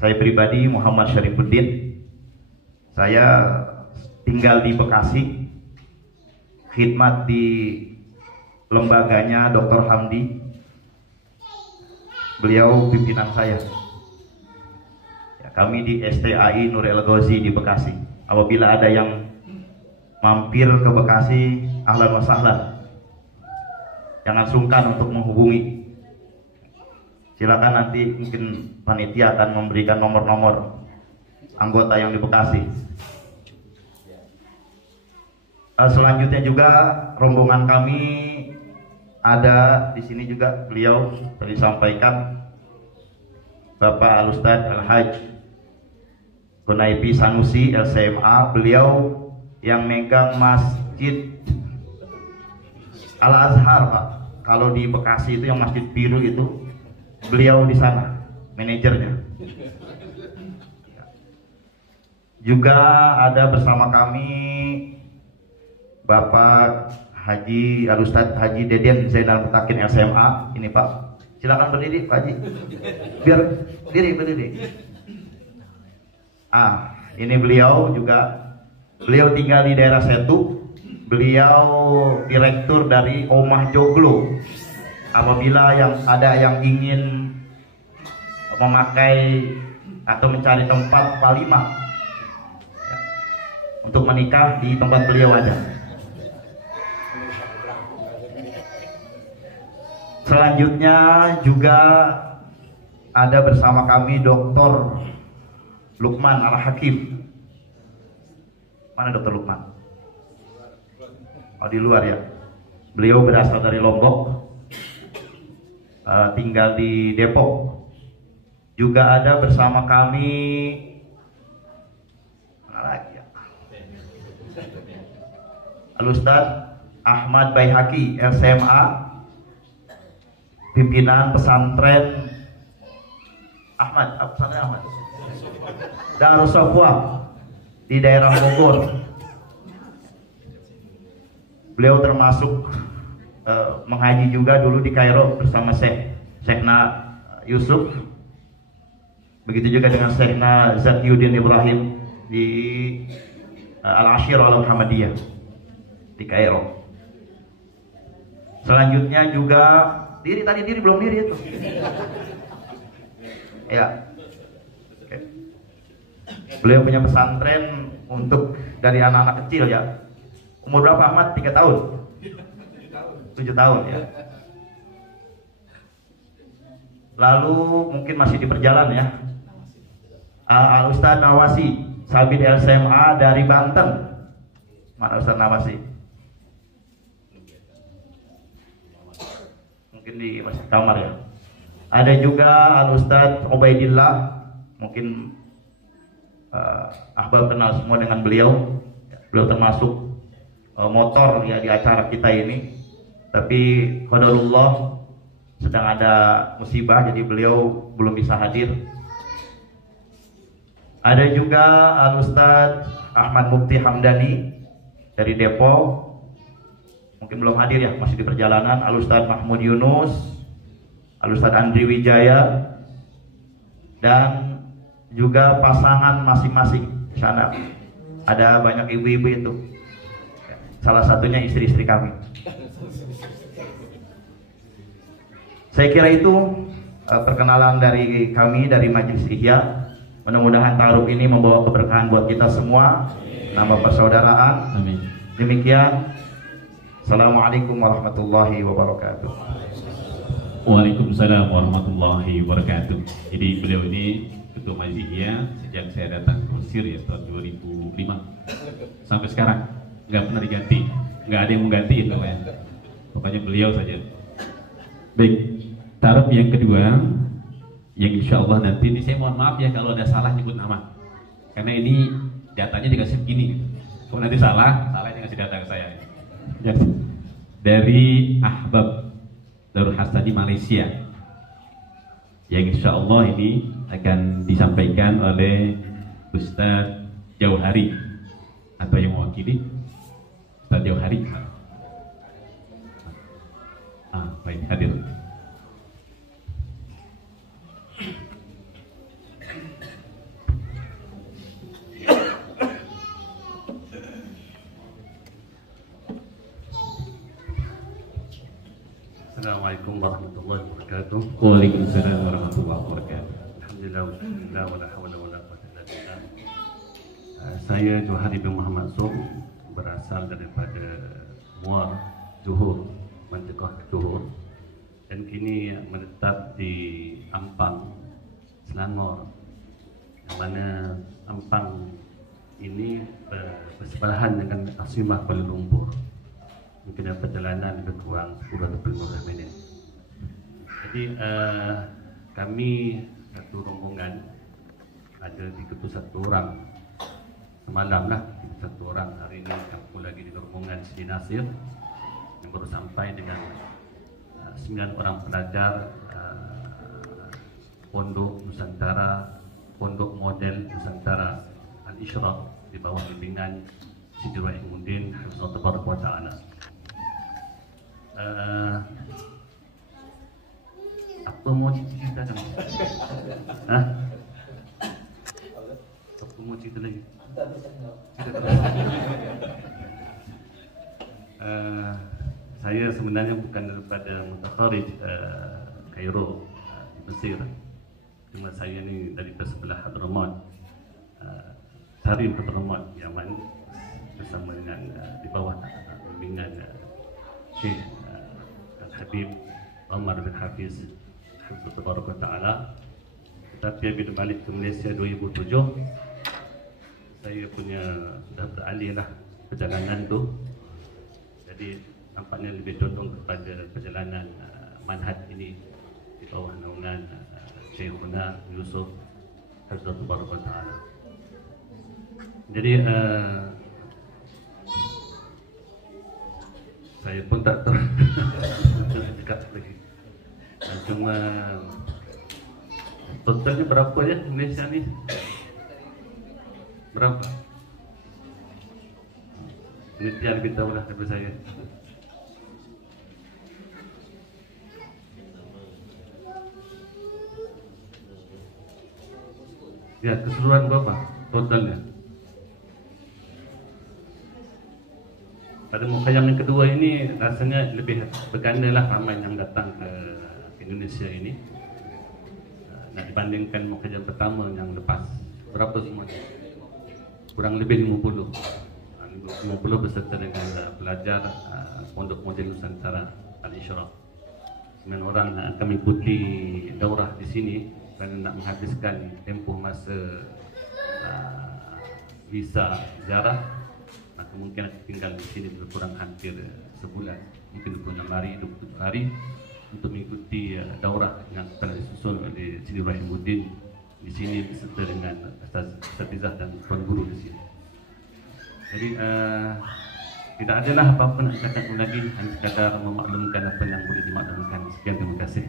saya pribadi Muhammad Syarifuddin. Saya tinggal di Bekasi, khidmat di lembaganya Dr. Hamdi. Beliau pimpinan saya. Ya, kami di STAI Nur El Ghazi di Bekasi. Apabila ada yang mampir ke Bekasi, ahlan wa sahlan. Jangan sungkan untuk menghubungi. Silakan nanti mungkin panitia akan memberikan nomor-nomor anggota yang di Bekasi. Selanjutnya juga rombongan kami ada di sini juga, beliau tadi sampaikan Bapak Al-Ustadz Al-Hajj Gunaipi Sanusi LCMA, beliau yang megang Masjid Al-Azhar, Pak. Kalau di Bekasi itu yang Masjid Biru itu, beliau di sana manajernya. Juga ada bersama kami Bapak Haji Al-Ustadz Haji Deden Zainal Mutakin SMA. Ini Pak, silakan berdiri Pak Haji. Biar berdiri. Ini beliau juga, beliau tinggal di daerah Setu. Beliau direktur dari Omah Joglo. Apabila ada yang ingin memakai atau mencari tempat walimah untuk menikah, di tempat beliau ada. Selanjutnya juga ada bersama kami Dr. Lukman Al-Hakim. Mana Dr. Lukman? Oh, di luar ya. Beliau berasal dari Lombok, tinggal di Depok. Juga ada bersama kami, mana lagi ya? Al-Ustadz Ahmad Baihaqi SMA, pimpinan pesantren Ahmad Darus Safwa di daerah Bogor. Beliau termasuk menghaji juga dulu di Kairo bersama Syekhna Yusuf. Begitu juga dengan Syekhna Zakiuddin Ibrahim di Al-Ashir Al-Muhammadiyah di Kairo. Selanjutnya juga diri belum diri itu. Ya. Oke. Beliau punya pesantren untuk dari anak-anak kecil ya. Umur berapa Ahmad? 3 tahun? 7 tahun ya. Lalu mungkin masih di perjalanan ya. Al-Ustadz Nawasi Sabit LCMA dari Banten. Mana Ustadz Nawasi? Mungkin di masih kamar ya. Ada juga Al-Ustadz Ubaidillah. Mungkin Ahbab kenal semua dengan beliau. Beliau termasuk motor ya di acara kita ini, tapi qadarullah sedang ada musibah, jadi beliau belum bisa hadir. Ada juga Al-Ustadz Ahmad Mufti Hamdani dari Depok, mungkin belum hadir ya, masih di perjalanan. Al-Ustadz Mahmud Yunus, Al-Ustadz Andri Wijaya, dan juga pasangan masing-masing di sana. Ada banyak ibu-ibu itu. Salah satunya istri-istri kami. Saya kira itu perkenalan dari kami dari Majelis Ihya. Mudah-mudahan ta'aruf ini membawa keberkahan buat kita semua, nambah persaudaraan. Amin. Demikian. Assalamualaikum warahmatullahi wabarakatuh. Waalaikumsalam warahmatullahi wabarakatuh. Jadi beliau ini Ketua Majelis Ihya sejak saya datang ke Mesir ya tahun 2005 sampai sekarang. Nggak pernah diganti, nggak ada yang mengganti itu ya. Pokoknya beliau saja. Baik, taraf yang kedua, yang insya Allah nanti ini saya mohon maaf ya kalau ada salah nyebut nama, karena ini datanya dikasih begini. Kalau nanti salah dikasih data ke saya. Ya. Dari Ahbab Darul Hasan di Malaysia, yang insya Allah ini akan disampaikan oleh Ustadz Jauhari atau yang mewakili Ustadz Jauhari. Baik, hadir. Assalamualaikum warahmatullahi wabarakatuh. Waalaikumsalam warahmatullahi wabarakatuh. Alhamdulillah, wala hawla wala quwwata illa billah. Saya Johari bin Muhammad Sob berasal daripada Muar Johor, Mantikah Johor, dan kini menetap di Ampang, Selangor, yang mana Ampang ini bersebelahan dengan Asimah Kuala Lumpur. Mungkin ada perjalanan lebih kurang 10 atau 15 minit. Jadi kami satu rombongan ada 31 orang. Semalam lah 31 orang. Hari ini aku lagi di rombongan Siti Nasir yang baru sampai dengan 9 orang pelajar Pondok Nusantara, Pondok Model Nusantara Al-Ishraq di bawah bimbingan Siti Rahimuddin Hafizahullah Tabaraka wa Ta'ala. Apa mau cerita kan? Hah? Apa mau cerita lagi? Saya sebenarnya bukan daripada Mutakharij Kairo di Mesir. Cuma saya ni dari sebelah Hadramaut, Tarim Hadramaut, Yaman, bersama dengan di bawah bimbingan Syekh Al-Habib Umar bin Hafiz Hafizahullah Ta'ala. Tetapi bila balik ke Malaysia 2007, saya punya sudah beralih lah perjalanan tu. Jadi nampaknya lebih condong kepada perjalanan manhaj ini di bawah naungan Syekhuna Yusuf Hafizahullah Ta'ala. Jadi saya pun tak tahu dekat lagi. Cuma totalnya berapa ya Malaysia ni? Berapa? Penelitian lebih tahu lah daripada saya. Ya, keseluruhan berapa totalnya? Pada muka yang kedua ini rasanya lebih berganda lah ramai yang datang ke Indonesia ini. Nak dibandingkan muka yang pertama yang lepas. Berapa semuanya? Kurang lebih 50. 50 beserta dengan pelajar Pondok Model Nusantara Al-Ishraq. 9 orang akan mengikuti daurah di sini kerana nak menghabiskan tempoh masa visa ziarah. Maka mungkin akan tinggal di sini lebih kurang hampir sebulan, mungkin 26 hari, 27 hari untuk mengikuti daurah yang telah disusun oleh Siti Rahimuddin di sini beserta dengan Ustazah dan tuan guru di sini. Jadi tidak adalah apa-apa nak katakan lagi, hanya sekadar memaklumkan apa yang boleh dimaklumkan. Sekian, terima kasih.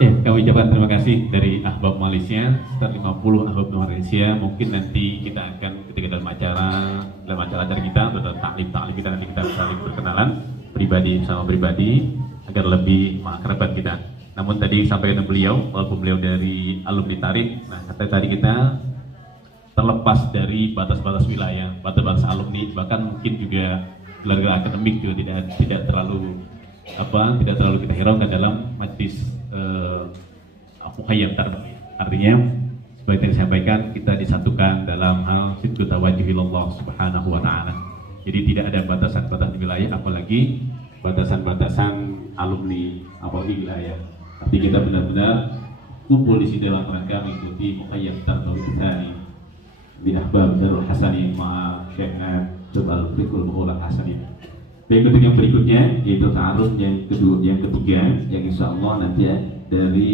Kami ucapkan terima kasih dari Ahbab Malaysia, sekitar 50 Ahbab Malaysia. Mungkin nanti kita akan ketika dalam acara kita, dalam taklif kita nanti kita saling berkenalan pribadi sama pribadi agar lebih mengakrabkan kita. Namun tadi sampaikan beliau, walaupun beliau dari alumni Tarik, nah kata tadi kita terlepas dari batas-batas wilayah, batas-batas alumni, bahkan mungkin juga gelar-gelar akademik juga tidak terlalu kita hiraukan dalam majlis Muhayyam Tarbawi. Artinya seperti yang disampaikan, kita disatukan dalam hal sidqu tawajjuhillah subhanahu wa ta'ala. Jadi tidak ada batasan-batasan wilayah, apalagi batasan-batasan alumni apalagi wilayah. Tapi kita benar-benar kumpul di sini dalam rangka mengikuti Muhayyam Tarbawi Tsani bin Ahbab Darul Hasani ma'a Syekhna Jabal Fikul Mu'ullah Hasani. Berikut yang berikutnya yaitu ta'aruf yang ketiga yang insya Allah nanti dari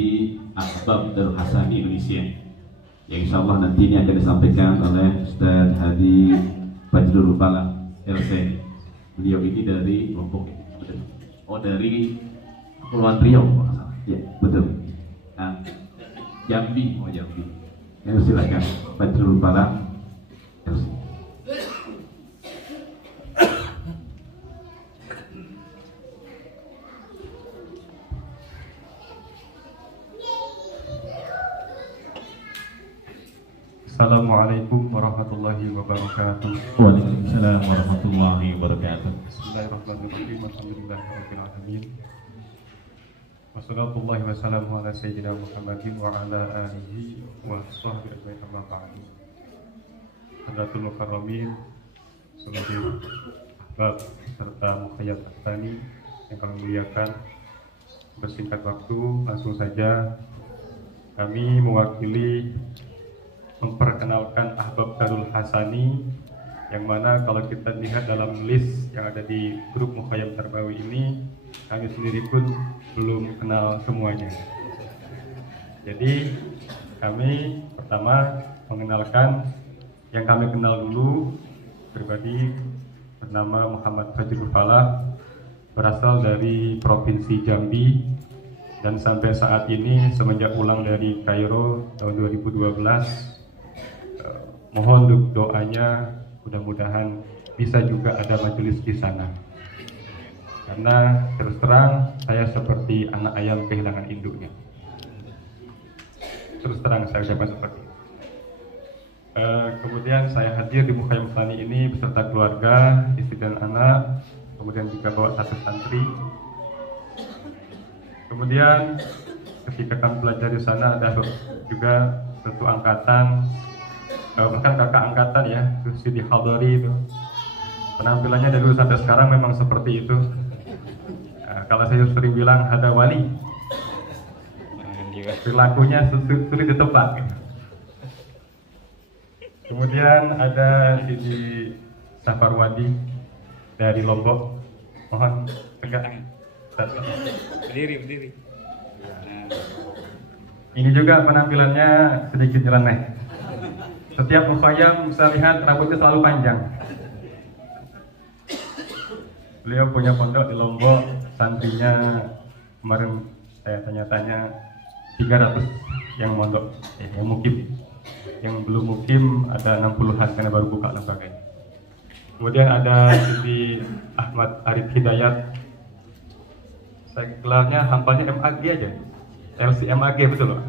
Ahbab Darul Hasani Indonesia, yang insya Allah nanti ini akan disampaikan oleh Ustaz Hadi Fajrul Falah LC. Beliau ini dari Lombok, dari Kepulauan Riau, ya betul. Nah, Jambi, Jambi. Ya, silakan Fajrul Falah LC. Assalamualaikum warahmatullahi wabarakatuh. Waalaikumsalam warahmatullahi wabarakatuh. Bismillahirrahmanirrahim. Alhamdulillahirabbil alamin. Wassalatullahi wassalamu ala sayyidina Muhammadin wa ala alihi wa sahbihi ajma'in amma ba'du. Hadratul mukarramin, seluruh ahbab serta mukhayyab Hassani yang kami muliakan, bersingkat waktu langsung saja kami mewakili memperkenalkan ahbab Darul Hassani, yang mana kalau kita lihat dalam list yang ada di grup Mukhayyab Tarbawi ini, kami sendiri pun belum kenal semuanya. Jadi kami pertama mengenalkan yang kami kenal dulu pribadi, bernama Muhammad Fajrul Falah, berasal dari Provinsi Jambi, dan sampai saat ini semenjak pulang dari Kairo tahun 2012, mohon doanya mudah-mudahan bisa juga ada majelis di sana. Karena terus terang saya seperti anak ayam kehilangan induknya. Terus terang saya ucapkan seperti itu. Kemudian saya hadir di Mukhayyab Hassani ini beserta keluarga, istri dan anak, kemudian juga bawa satu santri. Kemudian ketika kami belajar di sana ada juga satu angkatan, bahkan kakak angkatan ya, Sidi Haldari itu. Penampilannya dari dulu sampai sekarang memang seperti itu. Kalau saya sering bilang ada wali, perilakunya sulit ditebak. Kemudian ada Sidi Safarwadi dari Lombok. Mohon tegak. Berdiri. Ini juga penampilannya sedikit nyeleneh. Setiap mukhayyab bisa lihat rambutnya selalu panjang. Beliau punya pondok di Lombok, santrinya kemarin saya tanya-tanya 300 yang mondok, yang mukim. Yang belum mukim ada 60-an karena baru buka lembaganya. Kemudian ada Sidi Ahmad Arif Hidayat. Saya gelarnya hampanya MAG aja. LCMAG betul loh.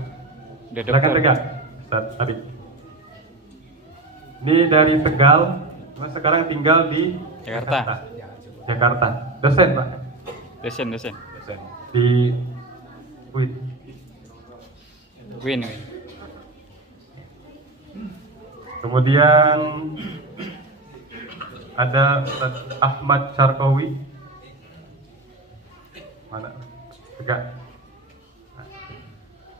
Silakan tegak, Ustaz Arif. Ini dari Tegal, sekarang tinggal di Jakarta. Dosen, Pak. Dosen. Di Win. Kemudian ada Ustaz Ahmad Syarqawi. Mana? Tegak.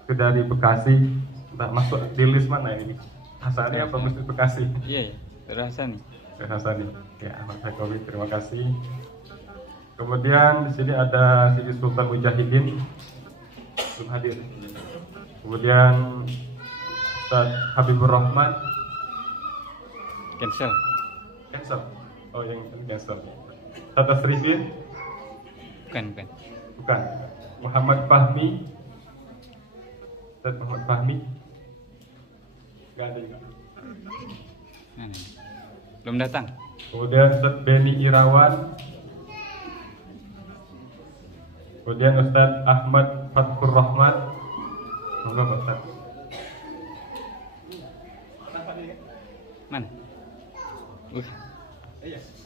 Itu dari Bekasi. Entah masuk di list mana ini? Hassani apa mesti Bekasi? Iya, Hassani. Hassani. Ya, Ahmad Syarqawi, terima kasih. Kemudian di sini ada Sidi Sultan Mujahidin, belum hadir. Kemudian Ustaz Habibur Rahman. Cancel. Oh, yang cancel. Tata Srifin. Bukan. Muhammad Fahmi. Ustaz Muhammad Fahmi. Gak ada juga. Belum datang. Kemudian Ustaz Beni Irawan. Kemudian Ustaz Ahmad Fatkur Rahman. Semoga Pak Ustaz. Mana?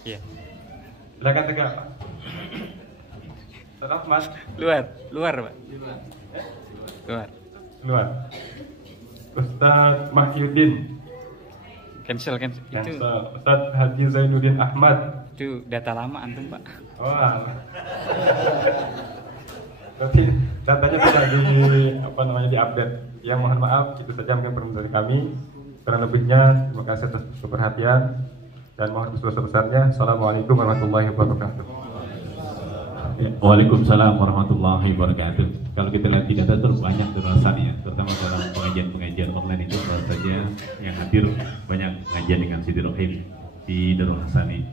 Iya. Silakan tegak, Pak. Ustaz Ahmad. Luar, Pak. Luar. Ustaz Mahyudin. Cancel. Itu Ustaz Haji Zainuddin Ahmad. itu data lama antum, Pak. Oh. Berarti datanya tidak diupdate. Ya, mohon maaf, itu saja mungkin permintaan dari kami. Kurang lebihnya terima kasih atas perhatian dan mohon sebesar-besarnya. Assalamualaikum warahmatullahi wabarakatuh. Waalaikumsalam warahmatullahi wabarakatuh. Kalau kita lihat di data terus banyak rasanya, terutama dalam pengajian online itu baru saja yang hadir banyak pengajian dengan Sidi Rohim di Darul Hassani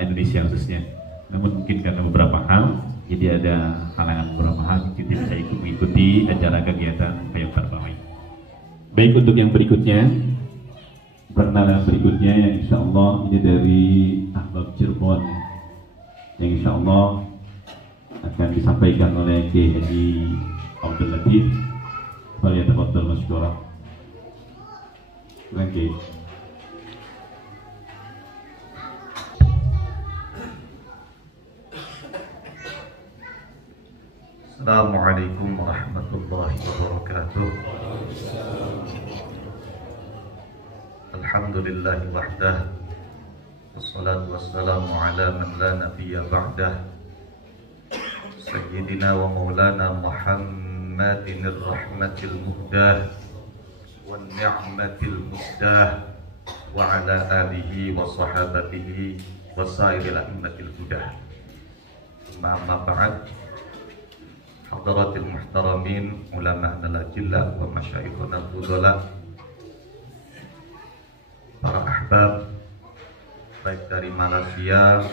Indonesia khususnya. Namun mungkin karena beberapa hal, jadi ada halangan beberapa hal tidak bisa mengikuti acara kegiatan Mukhayyab Tarbawi. Baik, untuk yang berikutnya, perkenalan berikutnya yang insya Allah ini dari Ahbab Cirebon, yang insya Allah akan disampaikan oleh Kiai Haji Abdul Latif. Waliyatafaddal masykurah. Silakan Kiai. Assalamualaikum warahmatullahi wabarakatuh. Alhamdulillahi wahdah, wassalatu wassalamu ala man la nabiyya ba'dah, Sayyidina wa maulana Muhammadin ar-rahmatil muhdah wan ni'matil musdah wa ala alihi wa sahabatihi wa sairil a'immatil hudah. Amma ba'd. Hadaratil muhtaramin, ulama al-jillah wa masyayikhuna al-fudala, para ahbab baik dari Malaysia,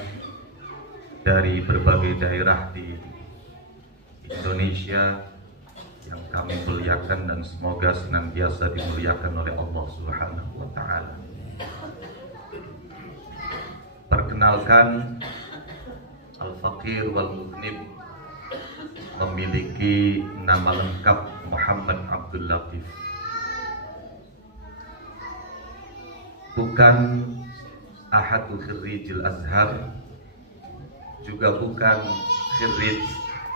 dari berbagai daerah di Indonesia yang kami muliakan dan semoga senantiasa dimuliakan oleh Allah Subhanahu wa taala. Perkenalkan, Al-Faqir wal Mughnib memiliki nama lengkap Muhammad Abdul Latif. Bukan ahadu khirrijil Azhar, juga bukan khirrij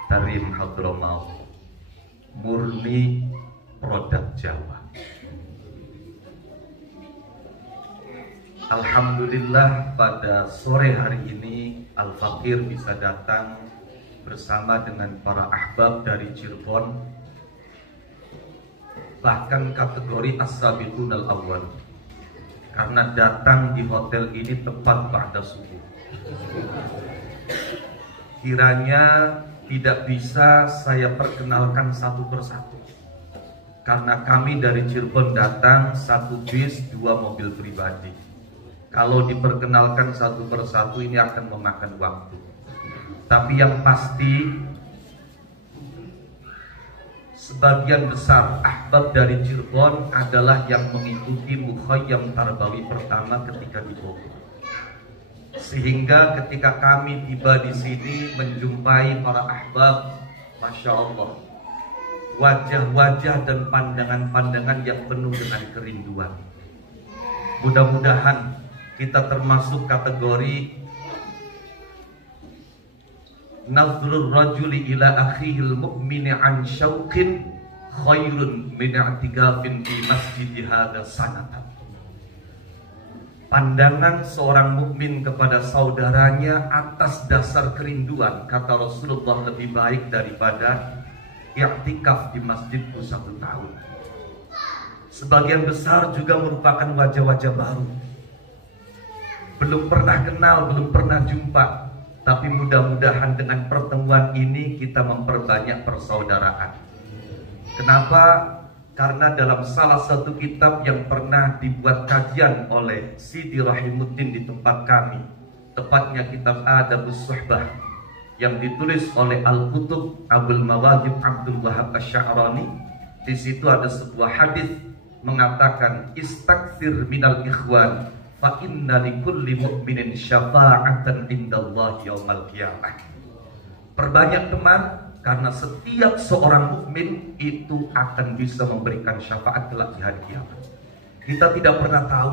Tarim Hadramaut, murni produk Jawa. Alhamdulillah pada sore hari ini Al-Faqir bisa datang bersama dengan para ahbab dari Cirebon, bahkan kategori as-sabiqun al-awwal, karena datang di hotel ini tepat pada subuh. Kiranya tidak bisa saya perkenalkan satu persatu, karena kami dari Cirebon datang satu bis, 2 mobil pribadi. Kalau diperkenalkan satu persatu ini akan memakan waktu. Tapi yang pasti sebagian besar ahbab dari Cirebon adalah yang mengikuti mukhayyam tarbawi pertama ketika di Bogor. Sehingga ketika kami tiba di sini menjumpai para ahbab, Masya Allah, wajah-wajah dan pandangan-pandangan yang penuh dengan kerinduan. Mudah-mudahan kita termasuk kategori nazrul rajuli ila akhihil mu'mini an syauqin khairun min i'tikafin fi masjid hadha sanatan. Pandangan seorang mukmin kepada saudaranya atas dasar kerinduan, kata Rasulullah, lebih baik daripada i'tikaf di masjidku 1 tahun. Sebagian besar juga merupakan wajah-wajah baru, belum pernah kenal, belum pernah jumpa. Tapi mudah-mudahan dengan pertemuan ini kita memperbanyak persaudaraan. Kenapa? Karena dalam salah satu kitab yang pernah dibuat kajian oleh Sidi Rahimuddin di tempat kami, tepatnya kitab Adabus Suhbah, yang ditulis oleh Al-Qutub Abul Mawahib Abdul Wahab Asy-Sya'rani, di situ ada sebuah hadis mengatakan, istakfir minal ikhwan fa inna likulli mu'minin syafa'atan indallahi yaumal qiyamah. Perbanyak teman, karena setiap seorang mukmin itu akan bisa memberikan syafaat kelak di hari kiamat. Kita tidak pernah tahu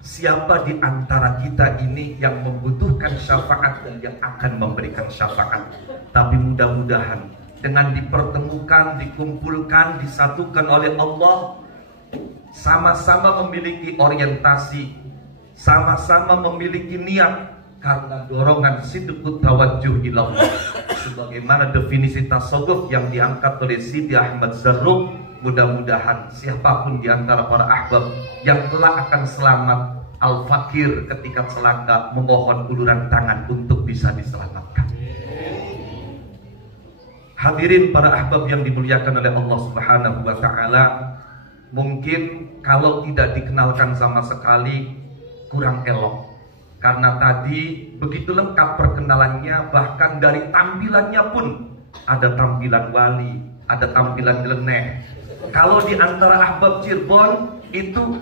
siapa di antara kita ini yang membutuhkan syafaat dan yang akan memberikan syafaat. Tapi mudah-mudahan dengan dipertemukan, dikumpulkan, disatukan oleh Allah, sama-sama memiliki orientasi, sama-sama memiliki niat, karena dorongan sidqut tawajjuh ilallah, sebagaimana definisi tasawuf yang diangkat oleh Sidi Ahmad Zarruq. Mudah-mudahan siapapun di antara para ahbab yang telah akan selamat, Al-Faqir ketika celaka memohon uluran tangan untuk bisa diselamatkan. Hadirin para ahbab yang dimuliakan oleh Allah Subhanahu wa taala, mungkin kalau tidak dikenalkan sama sekali kurang elok, karena tadi begitu lengkap perkenalannya, bahkan dari tampilannya pun ada tampilan wali, ada tampilan nyeleneh. Kalau di antara ahbab Cirebon itu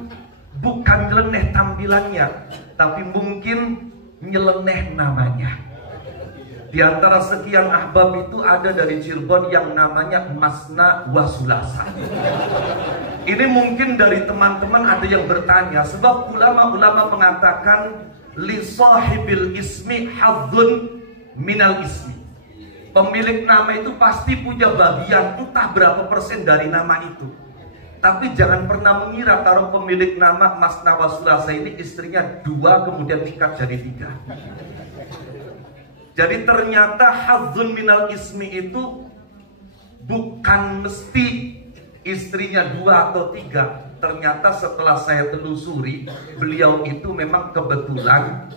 bukan nyeleneh tampilannya, tapi mungkin nyeleneh namanya. Di antara sekian ahbab itu ada dari Cirebon yang namanya Masna Wasulasa. Ini mungkin dari teman-teman ada yang bertanya, sebab ulama-ulama mengatakan li sahibil ismi hadzun minal ismi. Pemilik nama itu pasti punya bagian entah berapa persen dari nama itu. Tapi jangan pernah mengira kalau pemilik nama Mas Nawasulasa ini istrinya 2 kemudian tingkat jadi 3. Jadi ternyata hazzun minal ismi itu bukan mesti istrinya 2 atau 3. Ternyata setelah saya telusuri, beliau itu memang kebetulan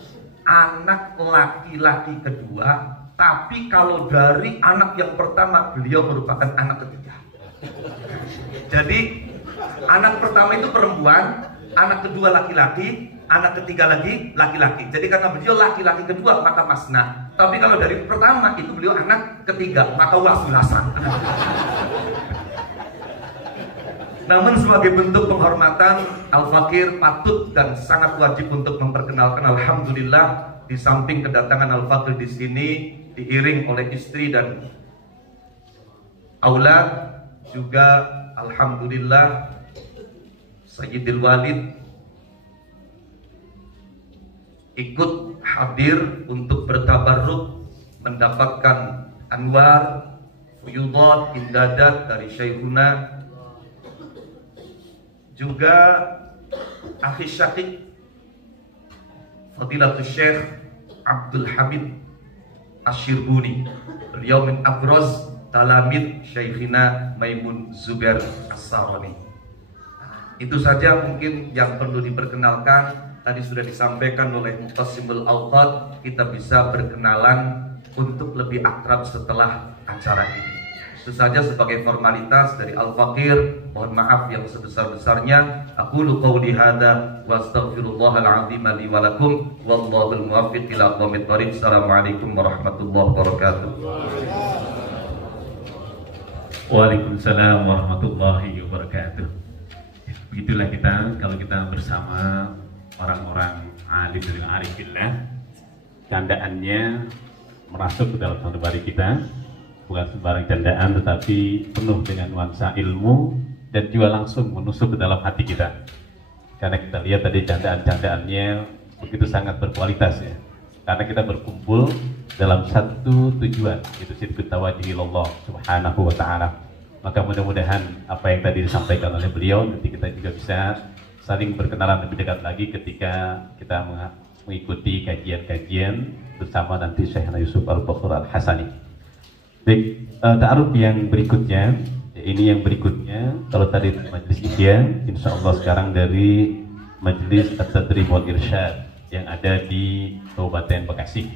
anak laki-laki kedua. Tapi kalau dari anak yang pertama, beliau merupakan anak ketiga. Jadi anak pertama itu perempuan, anak kedua laki-laki, anak ketiga lagi laki-laki. Jadi karena beliau laki-laki kedua maka masna. Tapi kalau dari pertama itu beliau anak ketiga maka wasulasan. Namun sebagai bentuk penghormatan, Al-Fakir patut dan sangat wajib untuk memperkenalkan. Alhamdulillah, di samping kedatangan Al-Fakir di sini diiring oleh istri dan aulad, juga alhamdulillah Sayyidil Walid ikut hadir untuk bertabarruk mendapatkan anwar fuyudat indadat dari Syekhuna. Juga akhi syaqiq Fadilatul Syekh Abdul Hamid Ashirbuni, beliau min abroz talamid Syekhina Maimun Zubair As-Sarani. Itu saja mungkin yang perlu diperkenalkan. Tadi sudah disampaikan oleh Muqtassimul Awqad, kita bisa berkenalan untuk lebih akrab setelah acara ini. Itu saja sebagai formalitas dari Al-Fakir. Mohon maaf yang sebesar-besarnya. Aqulu qawli hadza wa astaghfirullahal azim li wa lakum wallahul muwaffiq ila aqwamit thoriq. Assalamualaikum warahmatullahi wabarakatuh. Waalaikumsalam warahmatullahi wabarakatuh. Begitulah kita kalau kita bersama orang-orang alim dari arifillah, candaannya merasuk ke dalam sanubari kita. Bukan sembarang candaan, tetapi penuh dengan nuansa ilmu dan juga langsung menusuk ke dalam hati kita. Karena kita lihat tadi candaan-candaannya begitu sangat berkualitas ya. Karena kita berkumpul dalam satu tujuan, yaitu sidqut tawajjuh ilallah subhanahu wa ta'ala. Maka mudah-mudahan apa yang tadi disampaikan oleh beliau, nanti kita juga bisa saling berkenalan lebih dekat lagi ketika kita mengikuti kajian-kajian bersama nanti Syekhna Yusuf Al-Bakhur Al-Hasani. Baik, ta'aruf yang berikutnya, ini yang berikutnya. Kalau tadi majelis Ihya, insya Allah sekarang dari Majelis At-Tadrib wal Irsyad yang ada di Kabupaten Bekasi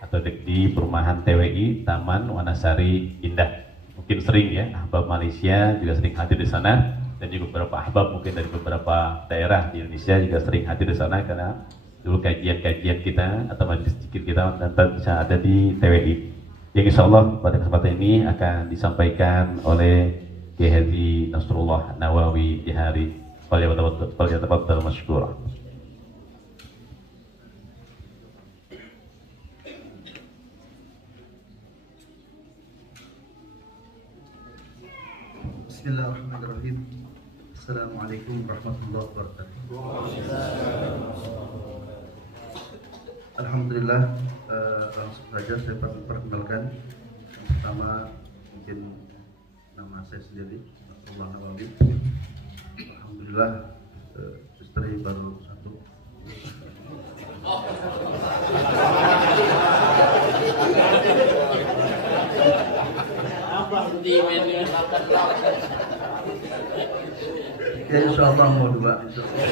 atau di perumahan TWI Taman Wanasari Indah. Mungkin sering ya, ahbab Malaysia juga sering hadir di sana, dan juga beberapa ahbab mungkin dari beberapa daerah di Indonesia juga sering hadir di sana karena dulu kajian-kajian kita atau majelis zikir kita nanti bisa ada di TWI. Yang insya Allah pada kesempatan ini akan disampaikan oleh Kiai Haji Nasrullah Nawawi Jihari. Falyatafaddal masykurah. Bismillahirrahmanirrahim. Assalamualaikum warahmatullahi wabarakatuh. Alhamdulillah, langsung saja saya perkenalkan. Pertama mungkin nama saya sendiri, Nasrullah Nawawi. Alhamdulillah, istri baru satu. Ya insya Allah mau 2 insya Allah.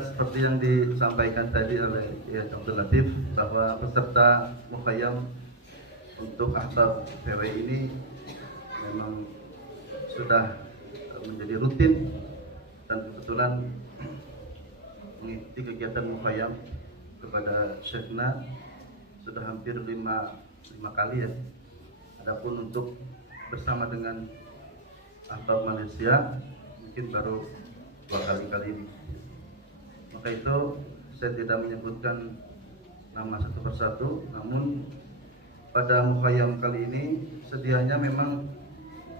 Seperti yang disampaikan tadi oleh Kiai Abdul Latif, bahwa peserta mukhayyam untuk ahbab PW ini memang sudah menjadi rutin, dan kebetulan mengikuti kegiatan mukhayyam kepada Syekhna sudah hampir 5 kali ya. Adapun untuk bersama dengan ahbab Malaysia mungkin baru 2 kali ini. Maka itu saya tidak menyebutkan nama satu persatu, namun pada mukhayyam kali ini sedianya memang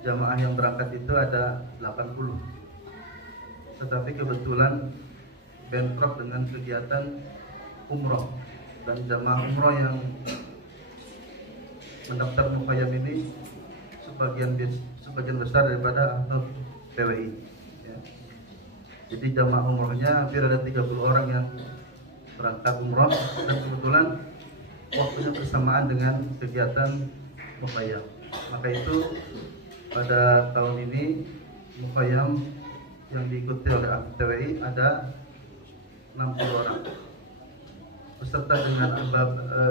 jamaah yang berangkat itu ada 80. Tetapi kebetulan bentrok dengan kegiatan umroh dan jamaah umroh yang mendaftar Mukhayyam ini sebagian besar daripada ahbab PWI ya. Jadi jamaah umrohnya hampir ada 30 orang yang berangkat umroh, dan kebetulan waktunya bersamaan dengan kegiatan Mukhayyam. Maka itu pada tahun ini Mukhayyam yang diikuti oleh PWI ada 60 orang. Beserta dengan ahbab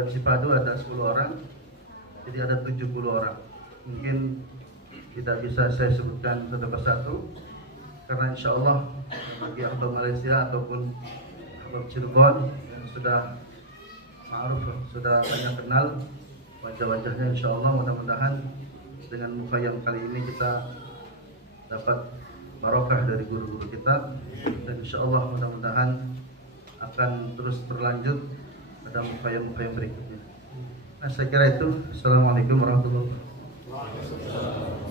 Cipadu ada 10 orang. Jadi ada 70 orang. Mungkin tidak bisa saya sebutkan satu persatu karena insya Allah bagi ahbab Malaysia ataupun ahbab Cirebon yang sudah ma'ruf, sudah banyak kenal wajah-wajahnya, insya Allah mudah-mudahan dengan Mukhayyam kali ini kita dapat barokah dari guru-guru kita, dan insya Allah mudah-mudahan akan terus berlanjut pada Mukhayyam-Mukhayyam berikutnya. Nah, saya kira itu. Assalamualaikum warahmatullahi wabarakatuh.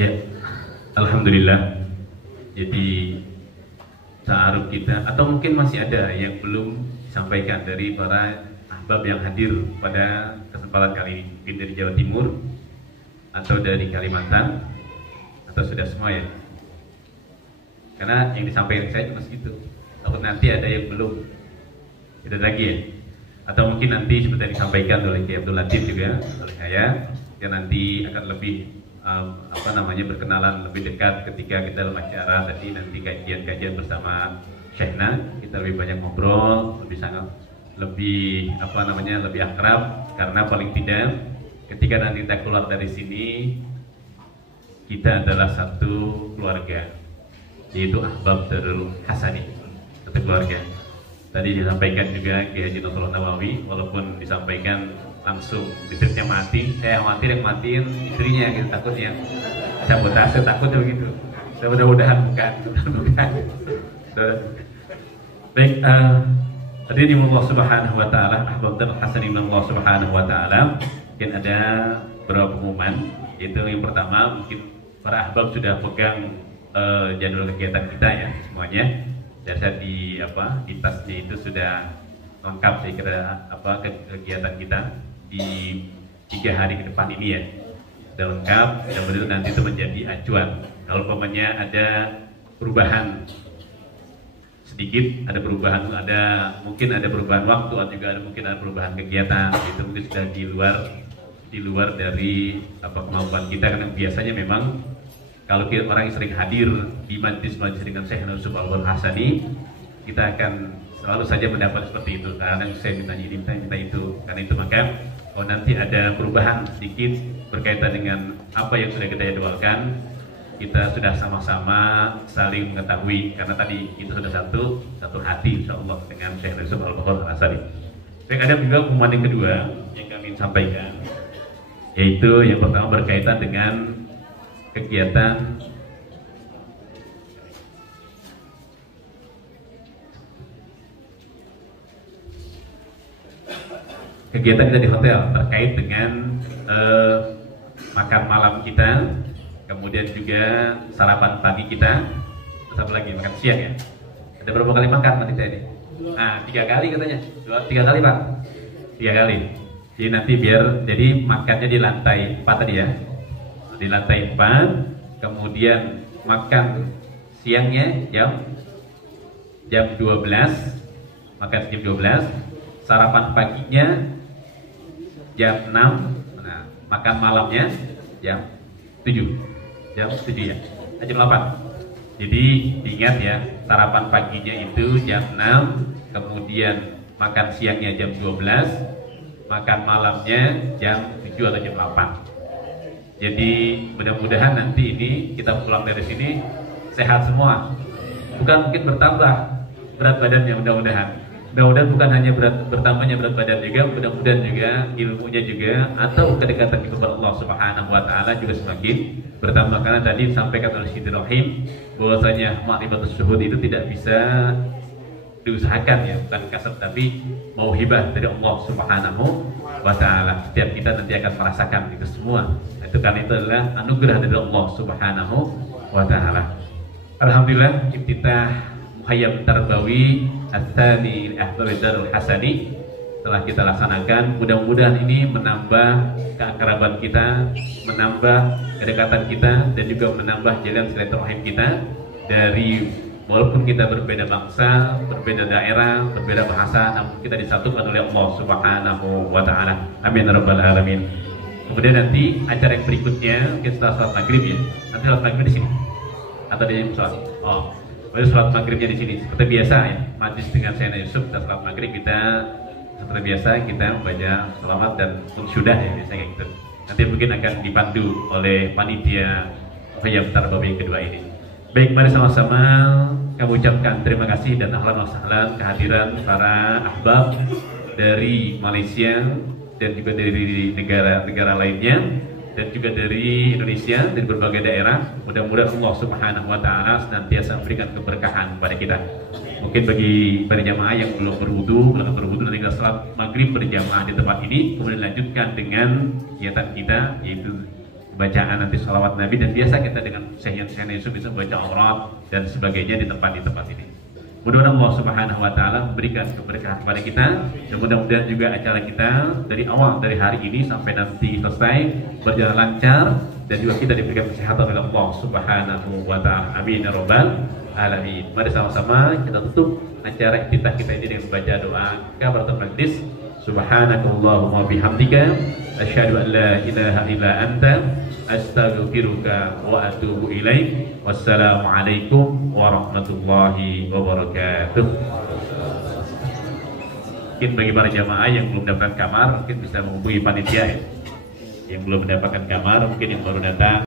Ya, alhamdulillah. Jadi ta'aruf kita, atau mungkin masih ada yang belum disampaikan dari para ahbab yang hadir pada kesempatan kali ini, mungkin dari Jawa Timur atau dari Kalimantan, atau sudah semua ya? Karena yang disampaikan saya cuma segitu. Takut nanti ada yang belum, tidak lagi ya? Atau mungkin nanti seperti yang disampaikan oleh Kiai Abdul Latif juga oleh saya, yang nanti akan lebih berkenalan lebih dekat ketika kita dalam acara tadi, nanti kajian-kajian bersama Syekhna, kita lebih banyak ngobrol, lebih akrab, karena paling tidak ketika nanti kita keluar dari sini kita adalah satu keluarga, yaitu Ahbab Darul Hasani, satu keluarga. Tadi disampaikan juga Kiai Haji Nasrullah Nawawi, walaupun disampaikan langsung listriknya mati, saya khawatir yang matiin istrinya gitu, takutnya sabotase, takutnya begitu. Mudah-mudahan bukan. Baik, tadi di Allah Subhanahu Wa Taala, Ahbab Darul Hasani Allah Subhanahu Wa Taala, mungkin ada beberapa pengumuman. Yaitu yang pertama, mungkin para ahbab sudah pegang jadwal kegiatan kita ya semuanya. Jadi di tasnya itu sudah lengkap, saya kira kegiatan kita di 3 hari ke depan ini ya sudah lengkap, dan begitu nanti itu menjadi acuan. Kalau umpamanya ada perubahan sedikit, ada perubahan, mungkin ada perubahan waktu, atau juga mungkin ada perubahan kegiatan, itu mungkin sudah di luar dari kemampuan kita, karena biasanya memang kalau orang yang sering hadir di majlis-majlis dengan Syekh Yusuf Al-Hasani, kita akan selalu saja mendapat seperti itu. Karena saya minta ini, minta itu. Karena itu maka kalau nanti ada perubahan sedikit berkaitan dengan apa yang sudah kita jadwalkan, kita sudah sama-sama saling mengetahui, karena tadi itu sudah satu hati insyaallah dengan Syekh Yusuf Al-Hasani. Baik, ada juga pengumuman yang kedua yang kami sampaikan, yaitu yang pertama berkaitan dengan kegiatan kita di hotel terkait dengan makan malam kita, kemudian juga sarapan pagi kita, terus apa lagi, makan siang ya. Ada berapa kali makan nanti saya ini? Nah, 3 kali katanya. 3 kali Pak? 3 kali. Jadi nanti jadi makannya di lantai 4 tadi ya. Di lantai 4, kemudian makan siangnya jam 12, makan jam 12, sarapan paginya jam 6, nah, makan malamnya jam 7 ya, jam 8. Jadi diingat ya, sarapan paginya itu jam 6, kemudian makan siangnya jam 12, makan malamnya jam 7 atau jam 8. Jadi mudah-mudahan nanti ini kita pulang dari sini sehat semua, bukan mungkin bertambah, berat badannya, mudah-mudahan bukan hanya bertambahnya berat badan juga, mudah-mudahan juga ilmunya juga atau kedekatan kepada Allah Subhanahu wa taala juga semakin bertambah, karena tadi sampaikan oleh Syekh Rahim bahwasanya ma'rifatus syuhud itu tidak bisa diusahakan ya, bukan kasab tapi mauhibah dari Allah Subhanahu wa taala. Setiap kita nanti akan merasakan itu semua. Itu karena itu adalah anugerah dari Allah Subhanahu wa taala. Alhamdulillah, iftitah Muhayyam Tarbawi Ats-Tsani Darul Hasani telah kita laksanakan. Mudah-mudahan ini menambah keakraban kita, menambah kedekatan kita, dan juga menambah jalan silaturahim kita dari walaupun kita berbeda bangsa, berbeda daerah, berbeda bahasa, namun kita disatukan oleh Allah Subhanahu wa taala. Amin ya rabbal alamin. Kemudian nanti acara yang berikutnya mungkin setelah sholat maghrib ya. Nanti sholat maghrib di sini atau di sholat. Baru sholat maghribnya di sini. Seperti biasa ya, majlis dengan Sayyidina Yusuf dan sholat maghrib kita seperti biasa kita membaca selamat dan sudah ya biasanya gitu. Nanti mungkin akan dipandu oleh panitia Muhayyam Tarbawi yang kedua ini. Baik, mari sama-sama kami ucapkan terima kasih dan ahlan wa sahlan kehadiran para ahbab dari Malaysia dan juga dari negara-negara lainnya dan juga dari Indonesia, dari berbagai daerah. Mudah-mudahan Allah Subhanahu wa taala senantiasa memberikan keberkahan kepada kita. Mungkin bagi para jamaah yang belum berwudu nanti kita salat maghrib berjamaah di tempat ini, kemudian lanjutkan dengan kegiatan kita yaitu bacaan nanti salawat Nabi, dan biasa kita dengan Syekh Yusuf bisa baca aurat dan sebagainya di tempat ini. Mudah-mudahan Allah Subhanahu wa taala memberikan keberkahan kepada kita, dan mudah-mudahan juga acara kita dari awal dari hari ini sampai nanti selesai berjalan lancar dan juga kita diberikan kesehatan oleh Allah Subhanahu wa taala. Amin ya rabbal alamin. Mari sama-sama kita tutup acara iftitah kita ini dengan membaca doa kafaratul majlis. Subhanakallahumma bihamdika asyhadu an la ilaha illa anta astaghfiruka wa atubu ilaik. Wassalamualaikum warahmatullahi wabarakatuh. Mungkin bagi para jamaah yang belum mendapatkan kamar mungkin bisa menghubungi panitia ya. Yang belum mendapatkan kamar mungkin yang baru datang